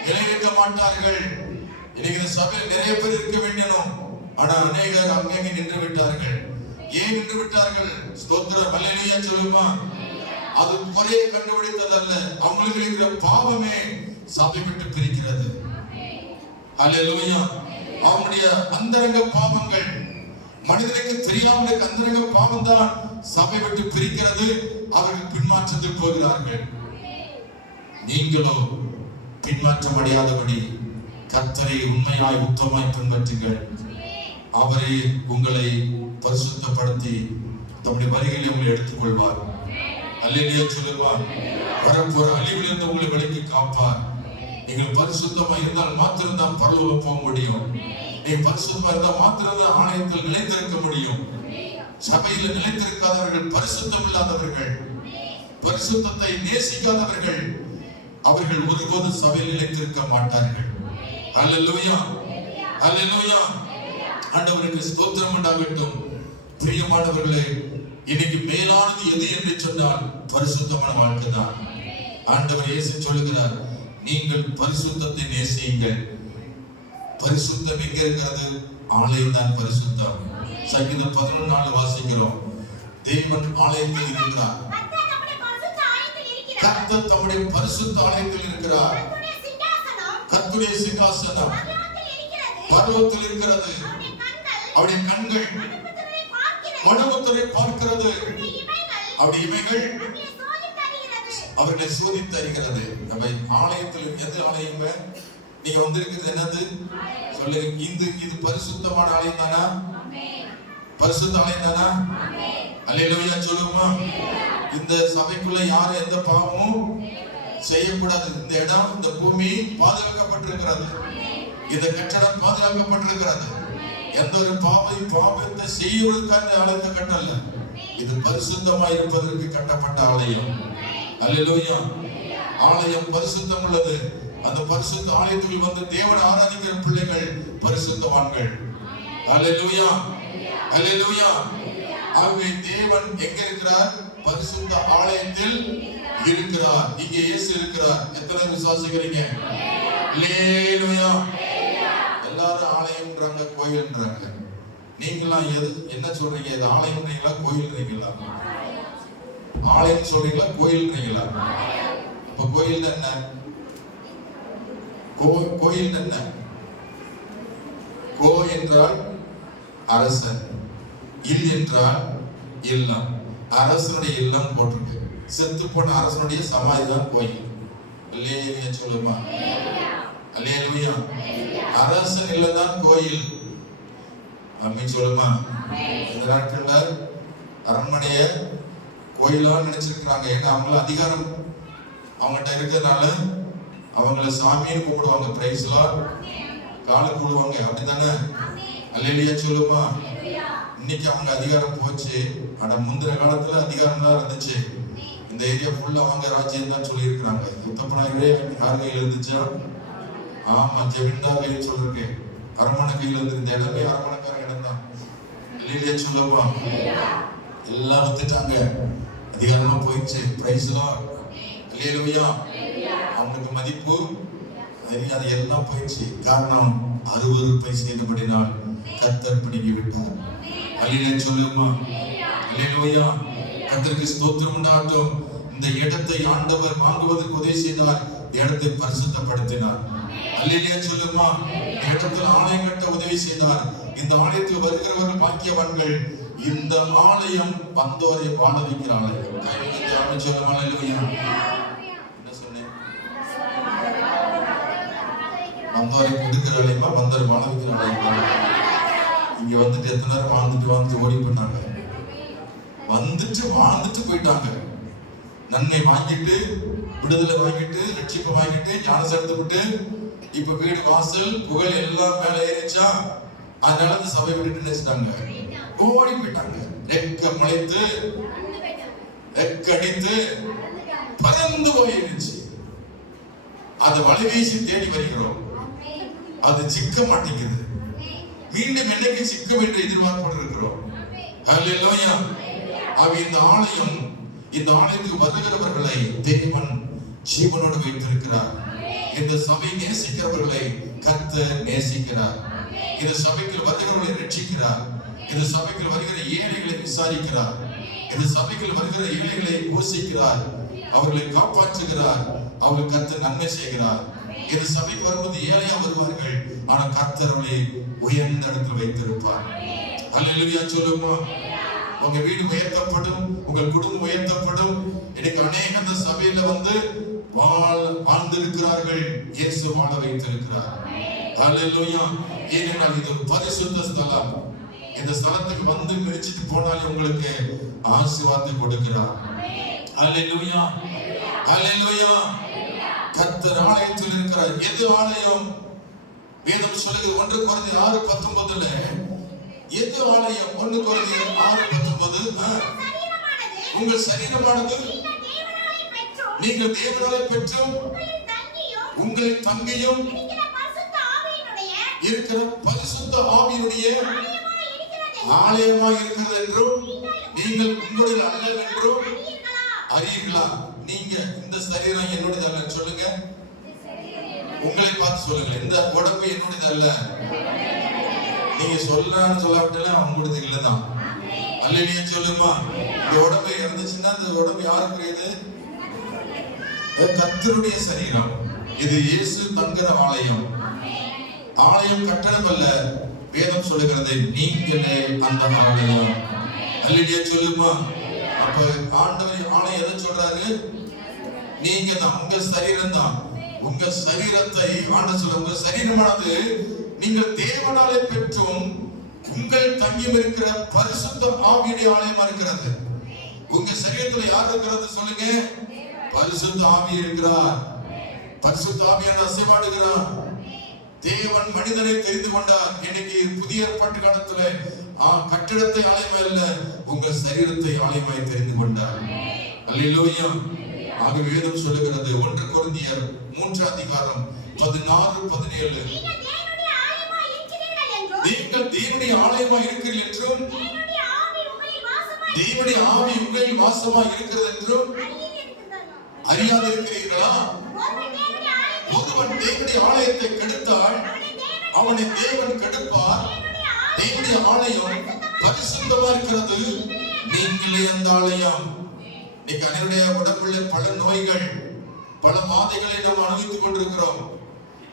நிலைநிற்க மாட்டார்கள். இன்னைக்கு இந்த சபையில் நிறைய பேர் இருக்க வேண்டியனும், ஆனா அநேகர் அங்கங்கே நின்று விட்டார்கள். ஏன் நின்று விட்டார்கள்? ஸ்தோத்திரம். அல்லேலூயா சொல்லுமா? அது குறையை கண்டுபிடித்ததல்ல, அவங்களுக்கு இருக்கிற பாவமே சபை விட்டு பிரிக்கிறது. அல்லேலூயா. அவங்களுடைய அந்தரங்க பாவங்கள் மனிதனுக்கு தெரியாமல் அந்தரங்க பாவம் தான் சபை விட்டு பிரிக்கிறது. அவர்கள் பின்மாற்றத்தில் போகிறார்கள். நீங்களோ பின்மாற்றம் அடையாதபடி கர்த்தரை உண்மையாய் உத்தமாய் பின்பற்றுங்கள். அவரை உங்களை பரிசுத்தப்படுத்தி தம்முடைய வருகையிலே உங்களை எடுத்துக்கொள்வார். அல்லேலூயா சொல்லுவார். வரப்போற அழிவிலிருந்து உங்களை விலக்கி காப்பார். நீங்கள் பரிசுத்தமா இருந்தால் மாத்திரம்தான் பரலோகம் போக முடியும். நீங்கள் பரிசுத்தமா இருந்தால் மாத்திரம்தான் ஆலயத்தில் நிலைத்திருக்க முடியும். சபையில் நிலைத்திருக்காதவர்கள், பரிசுத்தம் இல்லாதவர்கள், பரிசுத்தத்தை நேசிக்காதவர்கள், அவர்கள் ஒருபோது சபையில் நிலைத்திருக்க மாட்டார்கள். அல்லேலூயா, அல்லேலூயா. ஆண்டவருக்கு ஸ்தோத்திரம் உண்டாகட்டும். பிரியமானவர்களே, இன்னைக்கு மேலானது எது என்று சொன்னால் பரிசுத்தமான வாழ்க்கை தான். ஆண்டவர் இயேசு சொல்லுகிறார், நீங்கள் பரிசுத்தத்தை நேசியுங்கள். பரிசுத்தம் எங்க இருக்கிறது? ஆலயம் தான் பரிசுத்தம். சங்கீதம் 11:4 வாசிக்கிறோம். தேவன் ஆலயத்தில் இருக்கிறார். கர்த்தர் தம்முடைய பரிசுத்த ஆலயத்தில் இருக்கிறார். கர்த்தருடைய சிங்காசனம் பரலோகத்தில் இருக்கிறது. அவருடைய கண்கள் மனுபுத்திரரை பார்க்கிறது. அவருடைய இமைகள் அவர்களை சோதித்து அறிகிறது. ஆலயத்தில் எது ஆலயம்? நீங்க வந்திருக்கிறது என்னது சொல்லுங்க. இது பரிசுத்தமான ஆலயம் தானா? பரிசுத்த ஆலயம் தானா? அல்லேலூயா சொல்லுமா. இந்த சபைக்குள்ள யாரும் எந்த பாவமும் செய்யக்கூடாது. இந்த இடம், இந்த பூமி பாதுகாக்கப்பட்டிருக்கிறது. இந்த கட்டடம் பாதுகாக்கப்பட்டிருக்கிறது. எந்த ஒரு பாவத்தை செய்வதற்கான ஆலயத்தை கட்டல. இது பரிசுத்தமாய் இருப்பதற்கு கட்டப்பட்ட ஆலயம். அல்லேலூயா. ஆலயம் பரிசுத்தம் உள்ளது. அந்த பரிசுத்த ஆலயத்துக்குள் வந்து தேவனை ஆராதிக்கிற பிள்ளைகள் பரிசுத்தவான்கள். அல்லேலூயா, அல்லேலூயா. ஆகவே தேவன் எங்க இருக்கிறார்? பரிசுத்த ஆலயத்தில் இருக்கிறார். இங்கே இயேசு இருக்கிறார். எத்தனை விசுவாசிக்கிறீங்க? அல்லேலூயா. எல்லாரும் ஆலயம்ன்றாங்க, கோயில்ன்றாங்க. நீங்களாம் என்ன சொல்றீங்க? இது ஆலயம்ன்றீங்களா, கோயில்ன்றீங்களா? ஆலயம் சொல்றீங்களா, கோயில்ன்றீங்களா? இப்ப கோயில் என்ன? கோயில் என்ன? கோ என்றால் அரசன், இல் என்றால் இல்லம். அரசனுடைய இல்லம் போட்டிருக்கு. செத்து போன அரசனுடைய சமாதி தான் கோயில். அல்லேலூயா சொல்லுமா. அல்லேலூயா. அரசன் இல்லதான் கோயில். அம்மி சொல்லுமா. இந்த நாட்கள்ல அரண்மனைய கோயிலா நினைச்சிருக்கிறாங்க. ஏன்னா அவங்கள அதிகாரம் அவங்ககிட்ட இருக்கிறதுனால அவங்கள சாமின்னு கூப்பிடுவாங்க. பிரைஸ்லாம் கால கூடுவாங்க. அப்படித்தானே? அல்லேலூயா சொல்லுமா. இன்னைக்கு அவங்க அதிகாரம் போச்சு. ஆனா முந்தின காலத்துல அதிகாரம் தான் இருந்துச்சு. இந்த ஏரியா ஃபுல்லா அவங்க ராஜ்யம் தான் சொல்லி இருக்கிறாங்க. உத்தப்பனாகவே யார் கையில் இருந்துச்சா? ஆமா, ஜெமின்தார் கையில் சொல்லிருக்கு. அரண்மனை கையில் இருந்து இந்த இடமே அரண்மனைக்கார இடம் தான். அல்லேலூயா சொல்லுமா. எல்லாம் வித்துட்டாங்க. அதிகாரமா போயிடுச்சு. பிரைஸ்லாம் அல்லேலூயா. அவங்களுக்கு மதிப்பு அது எல்லாம் போயிடுச்சு. காரணம் அருவருப்பை செய்தபடினால் கர்த்தர் பிடுங்கி விட்டார். அல்லேலூயா சொல்லுமா. அல்லேலூயா. கர்த்தருக்கு ஸ்தோத்திரம் உண்டாகட்டும். இந்த இடத்தை ஆண்டவர் வாங்குவதற்கு உதவி செய்தார். இந்த இடத்தை பரிசுத்தப்படுத்தினார். அல்லேலூயா சொல்லுமா. இந்த இடத்தில் ஆலயம் கட்ட உதவி செய்தார். இந்த ஆலயத்தில் வருகிறவர்கள் பாக்கியவான்கள். இந்த ஆலயம் வந்தோரை வாழ வைக்கிற ஆலயம். சொல்லுமா. அல்லேலூயா. வந்தோரை கொடுக்கிற ஆலயமா, வந்தோரை வாழ வைக்கிற ஆலயமா? இங்க வந்துட்டு எத்தனை நேரம் வாழ்ந்துட்டு ஓடி பண்ணாங்க. வந்துட்டு வாழ்ந்துட்டு போயிட்டாங்க. நன்மை வாங்கிட்டு, விடுதலை வாங்கிட்டு, ரட்சிப்பை வாங்கிட்டு, ஞானசனத்தை விட்டு, இப்ப வீடு வாசல் புகழ் எல்லாம் மேல ஏறிச்சா, அதனால அந்த சபை விட்டுட்டு நினைச்சிட்டாங்க, ஓடி போயிட்டாங்க. ரெக்க முளைத்து ரெக்கடித்து பறந்து போயிருச்சு. அதை வலை வீசி தேடி வருகிறோம். அது சிக்க மாட்டேங்குது. மீண்டும் என்னைக்கு சிக்கும் என்று எதிர்பார்ப்பு இருக்கிறோம். ஹல்லேலூயா. இந்த ஆலயம், இந்த ஆலயத்துக்கு வருகிறவர்களை தேவன் ஜீவனோடு வைத்திருக்கிறார். இந்த சபை நேசிக்கிறவர்களை கர்த்தர் நேசிக்கிறார். இந்த சபைக்கு வருகிறவர்களை ரட்சிக்கிறார். இந்த சபைக்கு வருகிற ஏழைகளை விசாரிக்கிறார். இந்த சபைக்கு வருகிற ஏழைகளை போஷிக்கிறார். அவர்களை காப்பாற்றுகிறார். அவர்கள் கர்த்தர் நன்மை செய்கிறார். இந்த சபைக்கு வரும்போது ஏழையா வருவார்கள், ஆனா கர்த்தர் அவர்களை உயர்ந்த இடத்தில் வைத்திருப்பார். அல்லேலூயா சொல்லுமா. உங்க வீடு உயர்த்தப்படும், உங்கள் குடும்பம் உயர்த்தப்படும். இன்னைக்கு அநேக அந்த சபையில வந்து வாழ்ந்திருக்கிறார்கள், இயேசு வாழ வைத்திருக்கிறார். அல்லேலூயா. ஏனென்றால் இது ஒரு பரிசுத்த ஸ்தலம். இந்த ஸ்தலத்துக்கு வந்து மிதிச்சிட்டு போனாலே உங்களுக்கு ஆசீர்வாதத்தை கொடுக்கிறார். அல்லேலூயா, அல்லேலூயா. கர்த்தர் ஆலயத்தில் இருக்கிறார். எது ஆலயம்? வேதம் சொல்லுகிறது 1 கொரிந்தியர் 6:19 எது ஆலயம்? 1 கொரிந்தியர் 6:19 உங்கள் சரீரமானது நீங்கள் தேவனாலே பெற்றும் உங்கள் தங்கியும் இருக்கிற பரிசுத்த ஆவியினுடைய ஆலயமாக இருக்கிறது என்றும் நீங்கள் உங்களுடைய அல்லவென்றும் அறியீர்களா? நீங்க இந்த சரீரம் என்னுடையது அல்ல சொல்லுங்க. உங்களை பார்த்து சொல்லுங்க, இந்த உடம்பு என்னுடையது அல்ல. நீங்க சொல்றான்னு சொல்லாவிட்டாலும் அவங்களுடைய இல்லதான். அல்லேலூயா சொல்லுமா. இந்த உடம்பு இருந்துச்சுன்னா இந்த உடம்பு யாருக்குரியது? கர்த்தருடைய சரீரம். இது இயேசு தங்குற ஆலயம். ஆலயம் கட்டடம் அல்ல. வேதம் சொல்லுகிறது நீங்களே அந்த ஆலயம். அல்லேலூயா சொல்லுமா. அப்ப ஆண்டவர் ஆலயம் எதை சொல்றாரு? நீங்க தான், உங்க சரீரம் தான். உங்க சரீரத்தை ஆண்டவர் சொல்ற உங்க சரீரமானது நீங்கள் தேவனாலே பெற்றும் உங்கள் தங்கியும் இருக்கிற பரிசுத்த ஆவியுடைய ஆலயமா இருக்கிறது. உங்க சரீரத்துல யார் இருக்கிறது சொல்லுங்க? பரிசுத்த ஆவி இருக்கிறார். பரிசுத்த ஆவியான அசைவாடுகிறார். தேவன் மனிதனை தெரிந்து கொண்டார். இன்னைக்கு புதிய ஏற்பாட்டு காலத்துல கட்டிடத்தை ஆலயம் அல்ல, உங்கள் சரீரத்தை ஆலயமாய் தெரிந்து கொண்டார். அல்லேலூயா. ஆக வேதம் சொல்லுகிறது 1 கொரிந்தியர் 3:16-17 நீங்கள் தேவனுடைய ஆலயமாய் இருக்கிறீர்கள் என்றும் தேவனுடைய ஆவி உங்களில் வாசமாய் இருக்கிறது என்றும் அறியாது இருக்கிறீர்களா? ஒருவன் தேவனுடைய ஆலயத்தை கெடுத்தால் அவனை தேவன் கெடுப்பார். தேவனுடைய ஆலயம் பரிசுத்தமா இருக்கிறது, நீங்களே அந்த ஆலயம். இன்னைக்கு அனைவருடைய உடம்புள்ள பல நோய்கள், பல வாதைகளை நாம் அனுபவித்துக் கொண்டிருக்கிறோம்.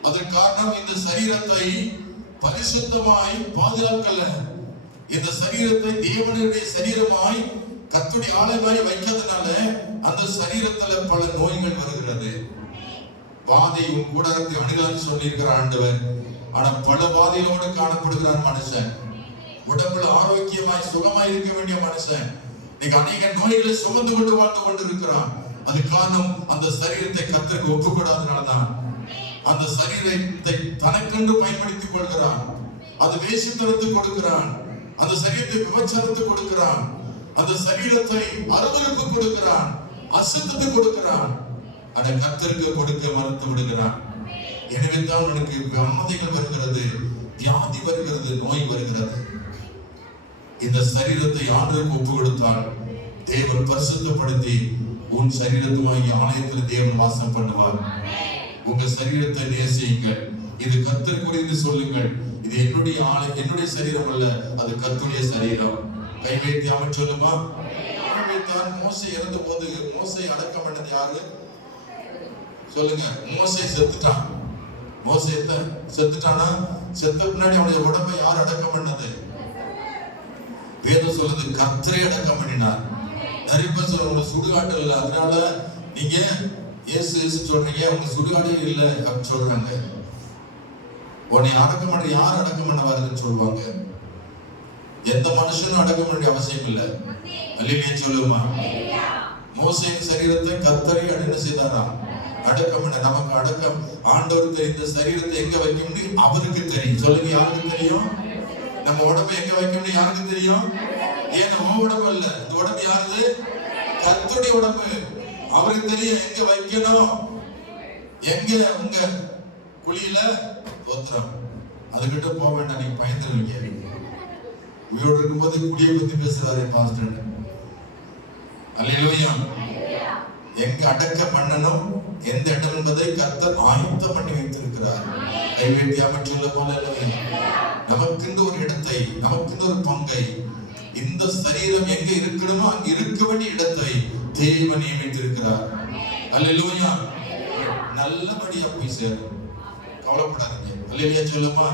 அதற்கு காரணம் இந்த சரீரத்தை பரிசுத்தமாய் பாதுகாக்கல. இந்த சரீரத்தை தேவனுடைய சரீரமாய் கர்த்தருடைய ஆலயமாய் வைக்காதனால அந்த சரீரத்துல பல நோய்கள் வருகிறது. வாதையும் கூடாரத்தை அணுகலான்னு சொல்லியிருக்கிறார் ஆண்டவர். ஆனா பல வாதைகளோடு காணப்படுகிறார் மனுஷன். உடம்புல ஆரோக்கியமாய் சுகமாய் இருக்க வேண்டிய மனுஷன் இன்னைக்கு அநேக நோய்களை சுமந்து கொண்டு வாழ்ந்து கொண்டிருக்கிறான். அது காரணம் அந்த சரீரத்தை கர்த்தருக்கு ஒப்புக்கூடாதனால்தான். அந்த சரீரத்தை தனக்கென்று பயன்படுத்திக் கொள்கிறான். அது வேசித்தனத்துக்கு கொடுக்கிறான். அந்த சரீரத்தை விபச்சாரத்துக்கு கொடுக்கிறான். அந்த சரீரத்தை அருவருப்பு கொடுக்கிறான், அசுத்தத்துக்கு கொடுக்கிறான். ஆனா கர்த்தருக்கு கொடுக்க மறுத்து விடுகிறான். எனவே தான் உனக்கு வியாதிகள் வருகிறது, வியாதி வருகிறது, நோய் வருகிறது. இந்த சரீரத்தை ஆண்டவருக்கு ஒப்பு கொடுத்தால் தேவன் பரிசுத்தப்படுத்தி உன் சரீரத்துமாகிய ஆலயத்தில் தேவன் வாசம் பண்ணுவார். உங்க சரீரத்தை நேசியுங்கள். இது கர்த்தர் குறித்து சொல்லுங்கள். இது என்னுடைய ஆலயம், என்னுடைய சரீரம் அல்ல, அது கர்த்தருடைய சரீரம். கை வைத்து அவன் சொல்லுமா. மோசே இறந்த போது மோசே அடக்கம் பண்ணது யாரு சொல்லுங்க? மோசே செத்துட்டான். மோசே செத்துட்டானா? செத்த பின்னாடி அவனுடைய உடம்பை யார் அடக்கம் பண்ணது? வேதம் சொல்லுது கர்த்தரே அடக்கம் பண்ணினார். நிறைய பேர் சொல்ற சுடுகாட்டு இல்லை, அதனால நீங்க இயேசு சொல்றீங்க, உங்க சுடுகாடு இல்லை அப்படின்னு சொல்றாங்க. உன்னை அடக்கம் பண்ண யார் அடக்கம் பண்ண வருதுன்னு சொல்லுவாங்க. எந்த மனுஷனும் அடக்கம் பண்ண அவசியம் இல்லை. அல்லேலூயா சொல்லுமா. மோசேயின் சரீரத்தை கர்த்தரே என்ன செய்தாராம்? அடக்கம் பண்ண. நமக்கு அடக்கம் ஆண்டவர் தெரிந்த சரீரத்தை எங்க வைக்கணும் அவருக்கு தெரியும். சொல்லுங்க, யாருக்கு தெரியும்? நம்ம உடம்பை எங்க வைக்கணும் யாருக்கு தெரியும்? ஏன் நம்ம உடம்பு இல்ல, இந்த உடம்பு யாருது? கர்த்தருடைய உடம்பு. அவருக்கு தெரியும் எங்க வைக்கணும். எங்க உங்க குழியில தோத்திரம், அதுகிட்ட போக வேண்டாம், நீங்க பயந்துருவீங்க. உயிரோடு இருக்கும்போது குடியை பத்தி பேசுறாரு பாஸ்டர். அல்லேலூயா. எங்க அடக்க பண்ணணும், எந்த இடம் என்பதை கர்த்தர் ஆயத்தம் பண்ணி வைத்திருக்கிறார். கைவேட்டியாம சொல்ல போல நமக்கு ஒரு இடத்தை, நமக்கு ஒரு பங்கை, இந்த சரீரம் எங்க இருக்கணுமோ அங்க இருக்க வேண்டிய இடத்தை தேவன் நியமித்திருக்கிறார். அல்லேலூயா. நல்லபடியா போய் சேரும், கவலைப்படாதீங்க. அல்லேலூயா சொல்லுமா.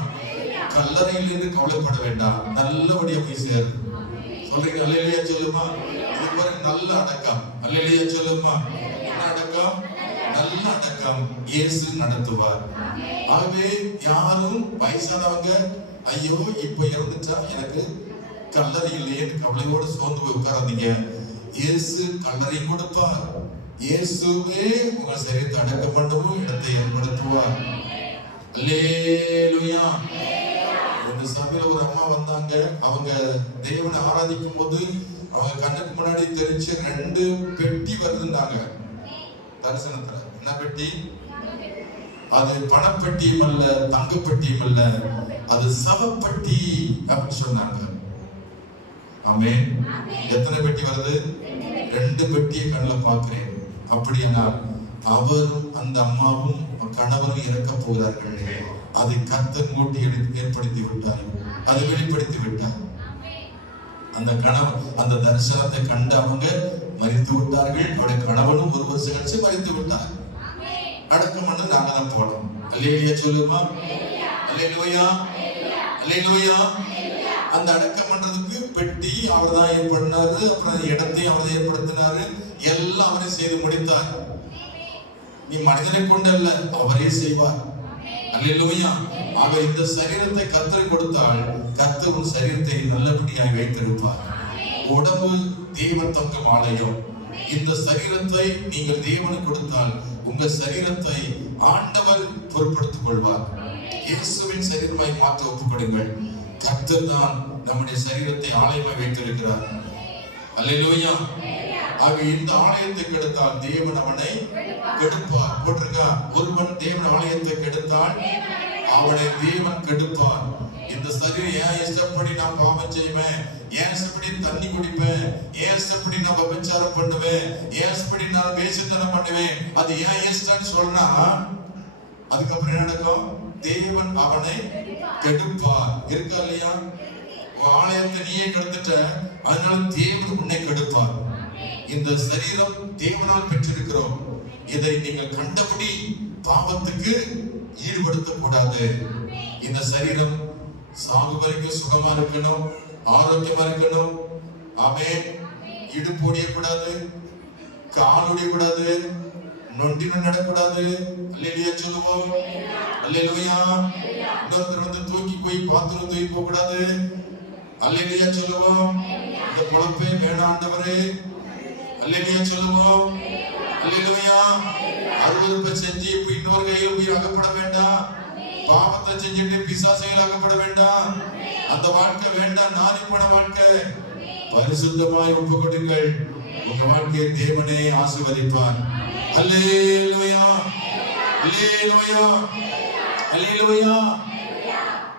கல்லறையில் இருந்து கவலைப்பட வேண்டாம், நல்லபடியா போய் சேரு. சொல்றீங்க அல்லேலூயா சொல்லுமா? இது பாருங்க, நல்ல அடக்கம். அல்லேலூயா சொல்லுமா? என்ன அடக்கம்? நல்ல அடக்கம் இயேசு நடத்துவார். ஆகவே யாரும் வயசானவங்க ஐயோ இப்ப இறந்துட்டா எனக்கு கல்லறை இல்லையே கவலையோடு சோர்ந்து போய் உட்காராதீங்க. இயேசு கல்லறை கொடுப்பார். இயேசுவே உங்க சரீரத்தை அடக்கம் பண்ணவும் இடத்தை ஏற்படுத்துவார். அல்லேலூயா. இந்த சபையில ஒரு அம்மா வந்தாங்க. அவங்க தேவனை ஆராதிக்கும் போது அவங்க கண்ணுக்கு முன்னாடி தெரிஞ்சு 2 பெட்டி வருதுன்னாங்க தரிசனத்துல. என்ன பெட்டி? அது பணப்பெட்டியும் அல்ல, தங்கப்பெட்டியும் அல்ல, அது சவப்பெட்டி அப்படின்னு சொன்னாங்க. ஆமென். எத்தனை பெட்டி வருது? 2 பெட்டியை கண்ணில் பார்க்கிறேன். அப்படியானால் அவரும் அந்த அம்மாவும் கணவரும் இறக்க போகிறார்கள். அதை கர்த்தர் மூட்டி ஏற்படுத்தி விட்டார், அதை வெளிப்படுத்தி விட்டார். அந்த கணவன் அந்த தரிசனத்தை கண்டு அவங்க மரித்து விட்டார்கள். அவருடைய கணவனும் 1 வருஷம் கழிச்சு மரித்து விட்டார். அடக்கம் பண்ண நாங்க தான் போனோம். அல்லேலூயா சொல்லுமா? அல்லேலூயா, அல்லேலூயா. அந்த அடக்கம் பண்றதுக்கு பெட்டி அவர் தான் ஏற்படுத்தினாரு, அப்புறம் இடத்தையும் அவர் ஏற்படுத்தினாரு, எல்லாம் அவரே செய்து முடித்தார். நீ மனிதனை கொண்டு அல்ல, அவரே செய்வார். அல்லேலூயா. ஆக இந்த சரீரத்தை கர்த்தர் கொடுத்தால் கர்த்தர் உன் சரீரத்தை நல்லபடியாக வைத்திருப்பார். உடம்பு தேவன் தங்கும் ஆலயம். இந்த சரீரத்தை நீங்கள் தேவனுக்கு கொடுத்தால் உங்க சரீரத்தை ஆண்டவர் பொறுப்படுத்திக் கொள்வார். இயேசுவின் சரீரமாய் மாற்ற ஒப்புக்கொடுங்கள். கர்த்தர் தான் நம்முடைய சரீரத்தை ஆலயமாய் வைத்திருக்கிறார். அல்லேலூயா. ஆக இந்த ஆலயத்தை கெடுத்தால் தேவன் அவனை கெடுப்பார். போட்டிருக்கா, ஒருவன் தேவன் ஆலயத்தை கெடுத்தால் அவனை தேவன் கெடுப்பார். இந்த சரீரம் ஏன் இஷ்டப்படி நான் பாவம் செய்வேன், ஏன் இஷ்டப்படி தண்ணி குடிப்பேன், ஏன் இஷ்டப்படி நான் விபச்சாரம் பண்ணுவேன், ஏன் இஷ்டப்படி நான் வேசித்தனம் பண்ணுவேன், அது ஏன் இஷ்டம்னு சொன்னா அதுக்கப்புறம் என்ன நடக்கும்? தேவன் அவனை கெடுப்பார். இருக்கா இல்லையா? ஆலயத்தை நீயே கெடுத்துட்ட, அதனால தேவன் உன்னை கெடுப்பார். இந்த சரீரம் தேவனால் பெற்றிருக்கிறோம். இதை நீங்கள் கண்டபடி பாவத்துக்கு ஈடுபடுத்த கூடாது. இந்த சரீரம் சாகு வரைக்கும் சுகமா இருக்கணும், ஆரோக்கியமா இருக்கணும். ஆமென். இடுப்பு ஒடியக்கூடாது, கால் ஒடியக்கூடாது, நொண்டின்னு நடக்கூடாது. அல்லேலூயா சொல்லுவோம். அல்லேலூயா. இன்னொருத்தர் வந்து தூக்கி போய் பாத்ரூம் தூக்கி போக கூடாது. அல்லேலூயா சொல்லுவோம். இந்த பொழப்பே வேணாண்டவரே. அல்லேலூயா சொல்லுவோம். அல்லேலூயா. அருவருப்பை செஞ்சு இப்ப இன்னொரு கையில் போய் அகப்பட வேண்டாம். பாவத்தை செஞ்சுட்டு பிசாசையில் அகப்பட வேண்டாம். அந்த வாழ்க்கை வேண்டாம். நாரி போன வாழ்க்கை. பரிசுத்தமாய் ஒப்புக்கொடுங்கள். உங்க வாழ்க்கையை தேவனே ஆசீர்வதிப்பார். அல்லேலூயா, அல்லேலூயா, அல்லேலூயா.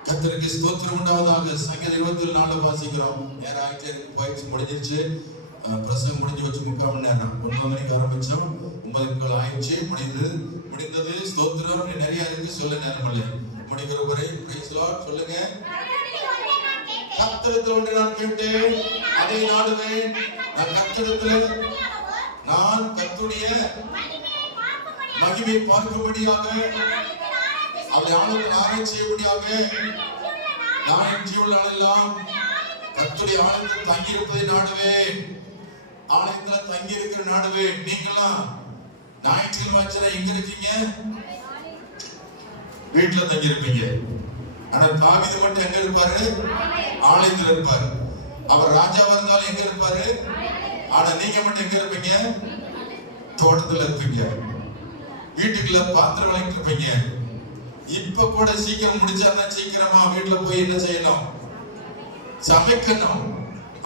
கர்த்தருக்கு ஸ்தோத்திரம் உண்டாவதாக. சங்கீதம் 24 வாசிக்கிறோம். நேரம் ஆயிட்டே போயிடுச்சு, முடிஞ்சிருச்சு. பிரசங்கம் முடிஞ்சு வச்சு 3/4 மணி நேரம். 9 மணிக்கு ஆரம்பிச்சோம், 9:45 ஆயிடுச்சு. முடிந்தது. ஸ்தோத்திரம் நிறைய இருக்கு, சொல்ல நேரம் இல்லை. முடிக்கிற வரை பிரைஸ் லார்ட் சொல்லுங்க. கர்த்தரிடத்தில் ஒன்றை நான் கேட்டேன், அதை நாடுவேன். நான் கர்த்தரிடத்தில் நான் கர்த்தருடைய மகிமையை பார்க்கும்படியாக, அவரை ஆழத்தில் ஆராய்ச்சி செய்யும்படியாக நான் என் ஜீவன நாளெல்லாம் கர்த்தருடைய ஆலயத்தில் தங்கி இருப்பதை நாடுவேன். ஆலயத்துல தங்கி இருக்கிற நாடுவேன். நீங்களாம் ஞாயிற்றுக்கிழமை எங்க இருக்கீங்க? வீட்டுல தங்கி இருப்பீங்க. ஆனா தாவீது மட்டும் எங்க இருப்பாரு? ஆலயத்தில் இருப்பாரு. அவர் ராஜாவா இருந்தாலும் எங்க இருப்பாரு? ஆனா நீங்க மட்டும் எங்க இருப்பீங்க? தோட்டத்துல இருப்பீங்க, வீட்டுக்குள்ள பாத்திரம் விளக்கிட்டு இருப்பீங்க. இப்ப கூட சீக்கிரம் முடிச்சாருன்னா சீக்கிரமா வீட்டுல போய் என்ன செய்யணும்? சமைக்கணும்,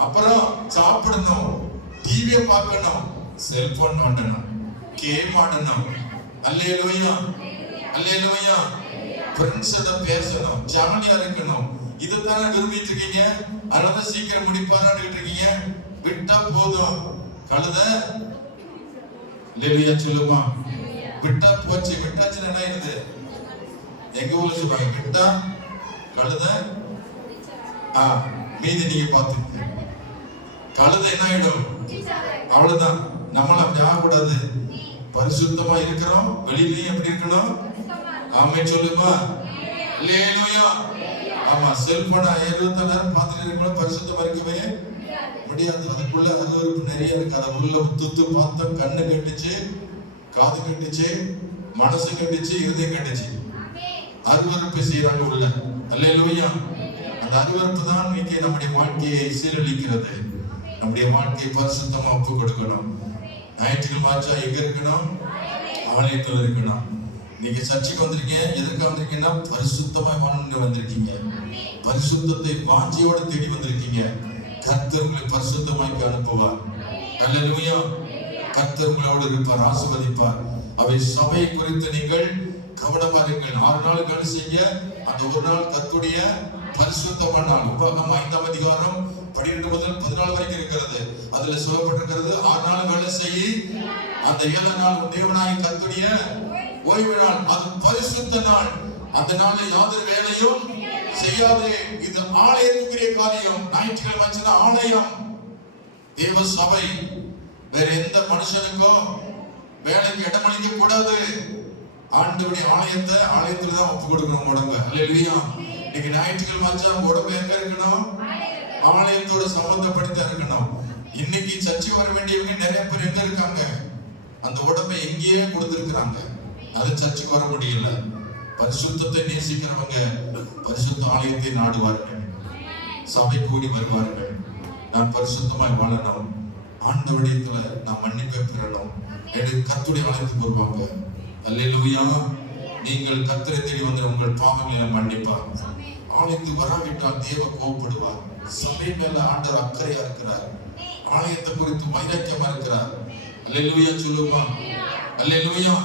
அப்புறம் சாப்பிடணும், டிவியை பார்க்கணும், செல்போன் நோண்டணும், கேம் ஆடணும். அல்லேலூயா, அல்லேலூயா. ஃப்ரெண்ட்ஸோட பேசணும், ஜாலியா இருக்கணும். இதுதானே விரும்பிட்டு இருக்கீங்க. அதனால சீக்கிரம் முடிப்பாரான்னு இருக்கீங்க. விட்டா போதும். கழுத அல்லேலூயா சொல்லுமா? விட்டா போச்சு. விட்டாச்சுன்னா என்ன ஆயிடுது? எங்க ஊர்ல சொல்றாங்க, விட்டா கழுத. மீதி நீங்க பார்த்துக்க. கழுத என்ன ஆயிடும்? அவ்வளவுதான். நம்மள அப்படி ஆகக்கூடாது. பரிசுத்தமா இருக்கிறோம், வெளியிலயும் எப்படி இருக்கணும்? ஆமென் சொல்லுமா? அல்லேலூயா, ஆமா, செல்போனை 24 நேரம் பார்த்துட்டு இருக்கணும், பரிசுத்தமா இருக்கவே முடியாது. அதுக்குள்ள அருவருப்பு நிறைய இருக்கு. அதை உள்ள உத்து பார்த்தோம், கண்ணு கட்டுச்சு, காது கட்டுச்சு, மனசு கட்டுச்சு, இருதயம் கட்டுச்சு. அருவருப்பு செய்யறாங்க உள்ள. அல்லேலூயா. அந்த அருவருப்பு தான் இன்னைக்கு நம்முடைய வாழ்க்கையை சீரழிக்கிறது. நம்முடைய வாழ்க்கையை பரிசுத்தமா ஒப்பு கொடுக்கணும். ஞாயிற்றுக்கிழமை ஆச்சா எங்க இருக்கணும்? ஆலயத்தில் இருக்கணும். நீங்க சர்ச்சைக்கு வந்திருக்கீங்க, எதற்காக வந்திருக்கீங்கன்னா பரிசுத்தமா வாழணும்னு வந்திருக்கீங்க. பரிசுத்தத்தை வாஞ்சியோட தேடி வந்திருக்கீங்க. கர்த்தர் உங்களை பரிசுத்தமாக்கி அனுப்புவார். அல்லேலூயா. கர்த்தர் உங்களோடு இருப்பார், ஆசீர்வதிப்பார். அவை சபை குறித்து நீங்கள் கவனமா இருங்கள். 6 நாள் வேலை செய்ய, அந்த ஒரு நாள் கர்த்தருடைய பரிசுத்தமான நாள். உபாகமம் 5ஆம் அதிகாரம் 12 முதல் 14 வரைக்கும் இருக்கிறது. அதுல சொல்லப்பட்டிருக்கிறது, 6 நாள் வேலை செய்ய, அந்த 7ஆம் நாள் தேவனாகிய கர்த்தருடைய ஓய்வு நாள், அது பரிசுத்த நாள். அந்த நாள்ல யாதொரு வேலையும் செய்யாதே. இது ஆலயத்துக்குரிய காரியம். ஞாயிற்றுக்கிழமை ஆச்சுன்னா ஆலயம், தேவ சபை. வேற எந்த மனுஷனுக்கும் வேலைக்கு இடமளிக்க கூடாது. ஆண்டவருடைய ஆலயத்துல தான் ஒப்பு கொடுக்கணும் உடம்பு. அல்லேலூயா. இன்னைக்கு ஞாயிற்றுக்கிழமை ஆச்சா உடம்பு எங்க இருக்கணும்? ஆலயத்தோட சம்பந்தப்படுத்த இருக்கணும். இன்னைக்கு சர்ச்சை வர வேண்டியவங்க நிறைய பேர் எங்க இருக்காங்க? அந்த உடம்பை எங்கேயே கொடுத்திருக்கிறாங்க. அது சர்ச்சைக்கு வர முடியல. பரிசுத்தத்தை நேசிக்கிறவங்க பரிசுத்த ஆலயத்தை நாடுவார்கள், சபை கூடி வருவார்கள். நான் பரிசுத்தமாய் வாழணும், ஆண்டவரிடத்துல நான் மன்னிப்பை பெறணும் என்று கர்த்தருடைய ஆலயத்துக்கு வருவாங்க. அல்லேலூயா. நீங்கள் கர்த்தரை தேடி வந்து உங்கள் பாவங்களை மன்னிப்பார். ஆலயத்துக்கு வராவிட்டால் தேவ கோபப்படுவார். சபை மேல ஆண்டவர் அக்கறையா இருக்கிறார். ஆலயத்தை குறித்து வைராக்கியமா இருக்கிறார். அல்லேலூயா சொல்லுமா? அல்லேலூயா.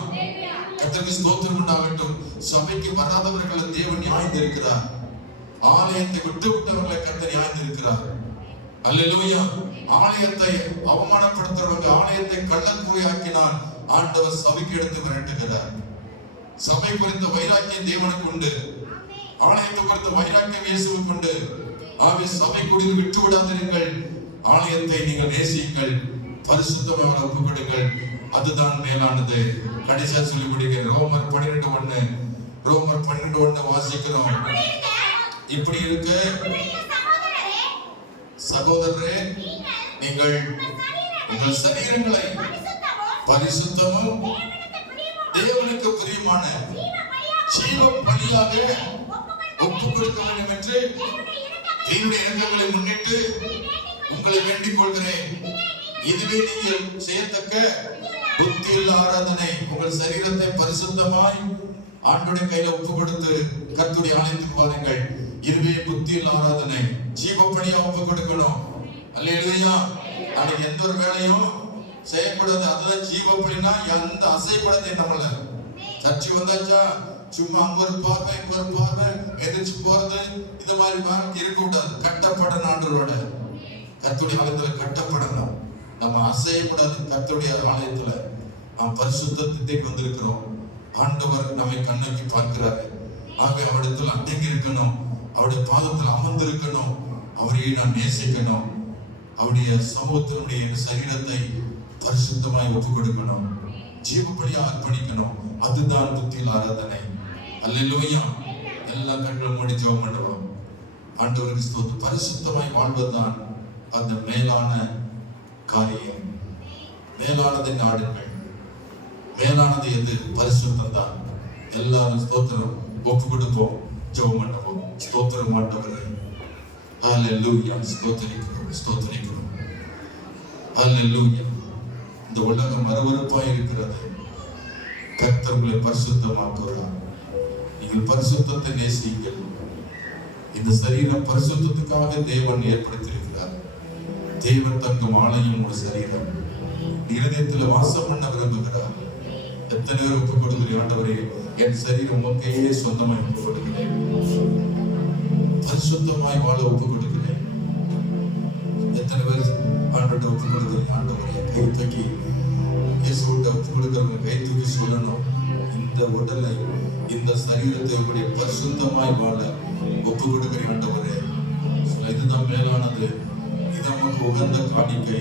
கர்த்தருக்கு ஸ்தோத்திரம் உண்டாகட்டும். சபைக்கு வராதவர்களை தேவன் நியாயம் இருக்கிறார். ஆலயத்தை விட்டு விட்டவர்களை கர்த்தர் நியாயம் இருக்கிறார். அல்லேலூயா. ஆலயத்தை அவமானப்படுத்துறவங்க, ஆலயத்தை கள்ளக்கூறையாக்கினார், ஆண்டவர் சபைக்கு எடுத்து விரட்டுகிறார். சபை குறித்த வைராக்கியம் தேவனுக்கு உண்டு. ஆலயத்தை குறித்த வைராக்கியம் இயேசுவுக்கு உண்டு. ஆகவே சபை கூடி விட்டு விடாதீர்கள். ஆலயத்தை நீங்கள் நேசியுங்கள், பரிசுத்தமாக ஒப்புக் கொடுங்கள். அதுதான் மேலானது. கடைசியா சொல்லி முடிக்கிறேன். ரோமர் 12:1. ரோமர் 12:1 வாசிக்கிறோம். இப்படி இருக்கு சகோதரரே, நீங்கள் உங்கள் சரீரங்களை பரிசுத்தமும் தேவனுக்கு பிரியமான ஜீவ பலியாக ஒப்புக் கொடுக்க வேண்டும் என்று என்னுடைய இரக்கங்களை முன்னிட்டு உங்களை வேண்டிக் கொள்கிறேன். இதுவே நீங்கள் செய்யத்தக்க புத்தியுள்ள ஆராதனை. உங்கள் சரீரத்தை பரிசுத்தமாய் ஆண்டவருடைய கையில ஒப்புக் கொடுத்து கர்த்தருடைய ஆலயத்துக்கு வாருங்கள். இதுவே புத்தியுள்ள ஆராதனை. ஜீவ பலியா ஒப்புக் கொடுக்கணும். அல்லேலூயா. நாளைக்கு எந்த ஒரு வேலையும் செய்யக்கூடாது. அதுதான் ஜீவ பலினா. எந்த அசைக்கூடாது. நம்மள சர்ச்சை வந்தாச்சா சும்மா அங்க ஒரு பார்வை இங்க ஒரு பார்வை எதிர்த்து போறது, இந்த மாதிரி இருக்கக்கூடாது. கட்டப்படணும். ஆண்டவரோட கர்த்தருடைய ஆலயத்துல கட்டப்படணும். நம்ம அசையக்கூடாது. கர்த்தருடைய ஆலயத்துல நாம் பரிசுத்தத்தை வந்திருக்கிறோம். ஆண்டவர் நம்மை கண்ணோக்கி பார்க்கிறாரு. ஆகவே அவரிடத்துல அடங்கி இருக்கணும், அவருடைய பாதத்தில் அமர்ந்திருக்கணும், அவரையே நாம் நேசிக்கணும், அவருடைய சமூகத்தினுடைய சரீரத்தை பரிசுத்தமாய் ஒப்புக் கொடுக்கணும், ஜீவப்படியா அர்ப்பணிக்கணும். அதுதான் புத்தியில் ஆராதனை. அல்லேலூயா. எல்லா கண்களும் மூடி ஜெபம் பண்ணுவோம். ஆண்டவருக்கு ஸ்தோத்திரம். பரிசுத்தமாய் வாழ்வதுதான் அந்த மேலான காரியம். மேலானதை நாடுங்கள். மேலானது எது? பரிசுத்தம் தான். எல்லாரும் ஸ்தோத்திரம் ஒப்பு கொடுப்போம், ஜெபம் பண்ணுவோம். ஸ்தோத்திரம் ஆண்டவரே. ஹல்லேலூயா. ஸ்தோத்திரிக்கிறோம், ஸ்தோத்திரிக்கிறோம். ஹல்லேலூயா. இந்த உலகம் அருவருப்பாய் இருக்கிறது. கர்த்தர் உங்களை பரிசுத்தமாக்குகிறார். நீங்கள் பரிசுத்தத்தை நேசியுங்கள். இந்த சரீரம் பரிசுத்தத்துக்காக தேவன் ஏற்படுத்தியிருக்கிறார். தேவன் தங்கும் ஆலயம் உங்கள் சரீரம். இருதயத்தில் வாசம் பண்ண விரும்புகிறார். எத்தனை பேர் ஒப்புக் கொடுக்கிறேன்? ஆண்டவரே, என் சரீரம் உமக்கையே சொந்தமாய் ஒப்புக் கொடுக்கிறேன். பரிசுத்தமாய் வாழ ஒப்புக் கொடுக்கிறேன். எத்தனை பேர் ஆண்டவரை ஒப்புக் கொடுக்கிறேன்? ஆண்டவரே, கை தூக்கி இயேசுவிட்ட ஒப்புக் கொடுக்கிறவங்க கை தூக்கி சொல்லணும், இந்த உடலை, இந்த சரீரத்தை உங்களுடைய பரிசுத்தமாய் வாழ ஒப்புக் கொடுக்கிறேன். ஆண்டவரே, இதுதான் மேலானது. இது நமக்கு உகந்த காணிக்கை.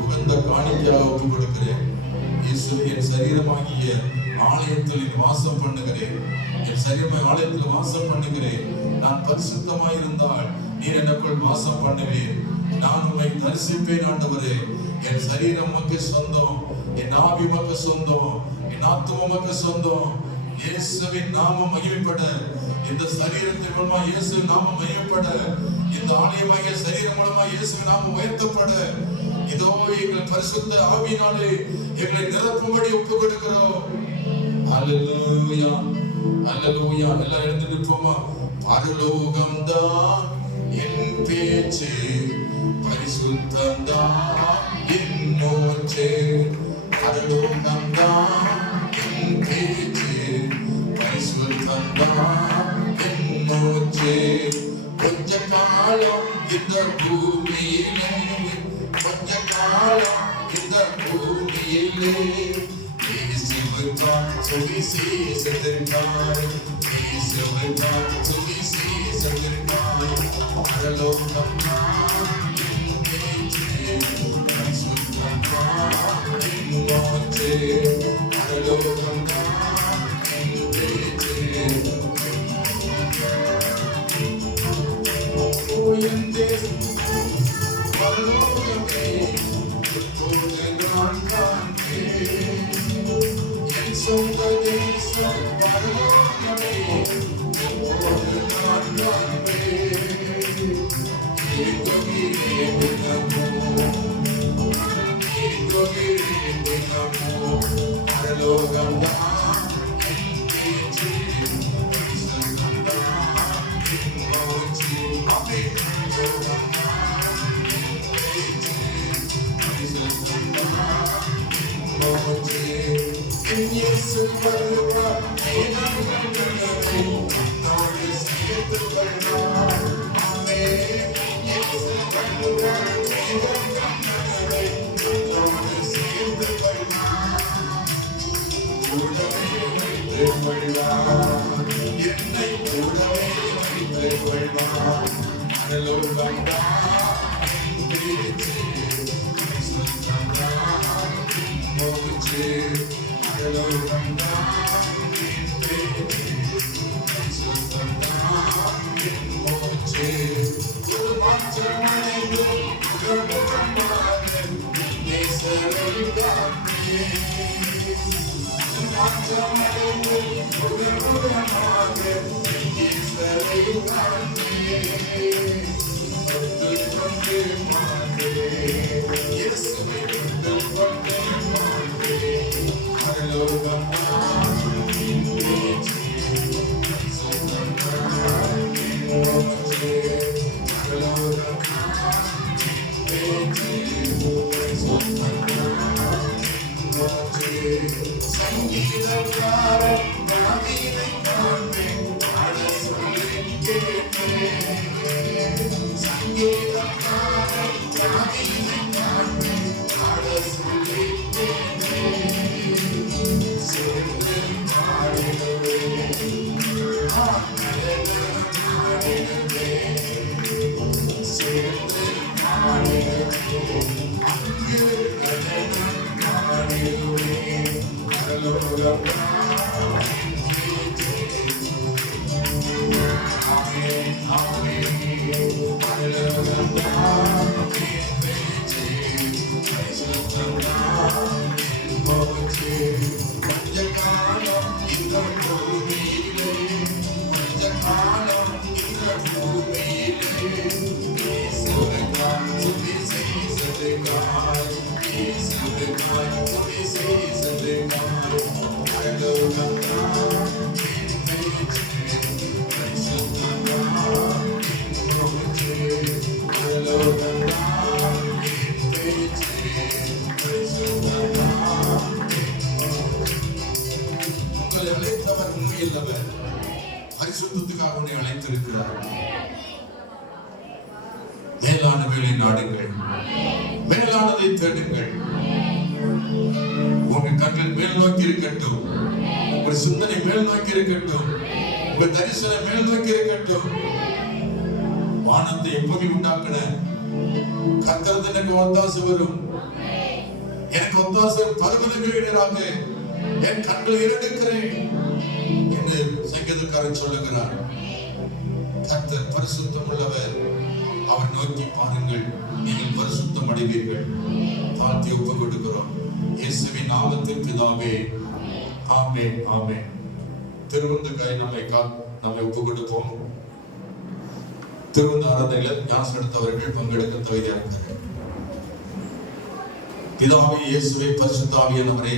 உகந்த காணிக்கையாக ஒப்புக் கொடுக்கிறேன். இயேசுவே, என் சரீரமாகிய ஆலயத்தில் வாசம் பண்ணுகிறேன், என் சரீரமாய் ஆலயத்தில் வாசம் பண்ணுகிறேன். நான் பரிசுத்தமாய் இருந்தால் நீர் எனக்குள் வாசம் பண்ணுவேன். நான் உம்மை தரிசிப்பேன் ஆண்டவரே. என் சரீரம் உமக்கு சொந்தம், என் ஆவி உமக்கு சொந்தம், என் ஆத்துமா உமக்கு சொந்தம். இயேசுவின் நாமம் மகிமைப்பட, இந்த சரீரத்தின் மூலமா இயேசு நாமம் மகிமைப்பட, இந்த ஆலயமாகிய சரீரம் மூலமா இயேசுவின் நாமம் உயர்த்தப்பட, இதோ எங்கள் பரிசுத்த ஆவியினாலே எங்களை நிரப்பும்படி ஒப்புக் கொடுக்கிறோம். அல்லேலூயா, அல்லேலூயா. எல்லாம் எழுந்து நிற்போமா? பரலோகம்தான் என் பேச்சு, பரிசுத்தம்தான் என் மூச்சு. பரலோகம்தான் என் பேச்சு, பரிசுத்தம்தான் என் மூச்சு. கொஞ்ச காலம் இந்த பூமியிலே, கொஞ்ச காலம் இந்த பூமியிலே இயேசுவுக்காய் சுவிசேஷத்திற்காய், இயேசுவுக்காய் சுவிசேஷத்திற்காய். பரலோகம்தான் என் பேச்சு, பரிசுத்தம்தான் என் மூச்சு. பரலோகம்தான் என் பேச்சு. உயர்ந்தே பரலோகமே இப்போது நான் காண்பேன். என் சொந்த தேசம் பரலோகமே இப்போது நான் காண்பேன். ஏங்குகிறேன் தினமோ, பரலோகம்தான் என் பேச்சு, பரிசுத்தம்தான் என் மூச்சு. இயேசு வருவார், என்னோடு சேர்த்து கொள்வார். ஆமென். இயேசு வருவார், என்னோடு சேர்த்து கொள்வார். கூடவே வைத்துக் கொள்வார், என்னை கூடவே வைத்துக் கொள்வார். பரலோகம்தான் என் பேச்சு, பரிசுத்தம்தான் என் மூச்சு. பரலோகம்தான் என் பேச்சு, பரிசுத்தம்தான் என் மூச்சு. ஒரு மாற்றமடைந்து உறவுகளாக நேசரை காண்பேன். ஒரு மாற்றமடைந்து உறவுகளாக நேசரை காண்பேன். தொட்டுக் கொண்டு மாண்டேன், இயேசுவை தொட்டுக் கொண்டு மாண்டேன். பரலோகம்தான் என் பேச்சு, பரிசுத்தம்தான் என் மூச்சு. பரலோகம்தான் என் பேச்சு, பரிசுத்தம்தான் என் மூச்சு. சங்கீதக்காரன் தாவீதை காண்பேன், பாட சொல்லி கேட்பேன். சங்கீதக்காரன் தாவீதை காண்பேன், பாட சொல்லி கேட்பேன். சேர்ந்து பாடிடுவேன், பாடிடுவேன். சேர்ந்து பாடிடுவேன், அங்கு நடனம் பாடிடுவேன். பரலோகம்தான் என் பேச்சு. ஆமென், ஆமென். பரலோகம்தான் என் பேச்சு, பரிசுத்தம்தான் என் மூச்சு. கொஞ்ச காலம் இந்த பூமியிலே, கொஞ்ச காலம் இந்த பூமியிலே இயேசுவுக்காய் சுவிசேஷத்திற்காய், இயேசுவுக்காய் சுவிசேஷத்திற்காய். பரலோகம்தான் என் பேச்சு, பரிசுத்தம்தான் என் மூச்சு. பரலோகம்தான் என் பேச்சு, பரிசுத்தம்தான் என் மூச்சு. உங்களை அழைத்தவர் உண்மையுள்ளவர், பரிசுத்தத்துக்காக உன்னை அழைத்திருக்கிறார். மேலானவைகளை நாடுங்கள், மேலானதை தேடுங்கள். உங்கள் கண்கள் மேல் நோக்கி இருக்கட்டும், உங்கள் சிந்தனை மேல் நோக்கி இருக்கட்டும், உங்கள் தரிசனம் மேல் நோக்கி இருக்கட்டும். வானத்தை எப்போது உண்டாக்கின கர்த்தர் எனக்கு ஒத்தாசை வரும், எனக்கு ஒத்தாசை பருவதற்கு எதிராக என் கண்களை ஏறெடுக்கிறேன் என்று சங்கீதக்காரர் சொல்லுகிறார். கர்த்தர் பரிசுத்தம் உள்ளவர், அவர் நோக்கி பாருங்கள், நீங்கள் பரிசுத்தம் அடைவீர்கள். தாழ்த்தி ஒப்பு கொடுக்கிறோம் இயேசுவின் நாமத்தில் பிதாவே, ஆமென், ஆமென். திருவந்தாய் நம்மை ஒப்பு கொடுப்போம். திருவந்த ஆராதனையில் ஞானம் எடுத்தவர்கள் பங்கெடுக்க தகுதியாக இருக்கிறார்கள். பிதாவே, இயேசுவே, பரிசுத்த ஆவியானவரே,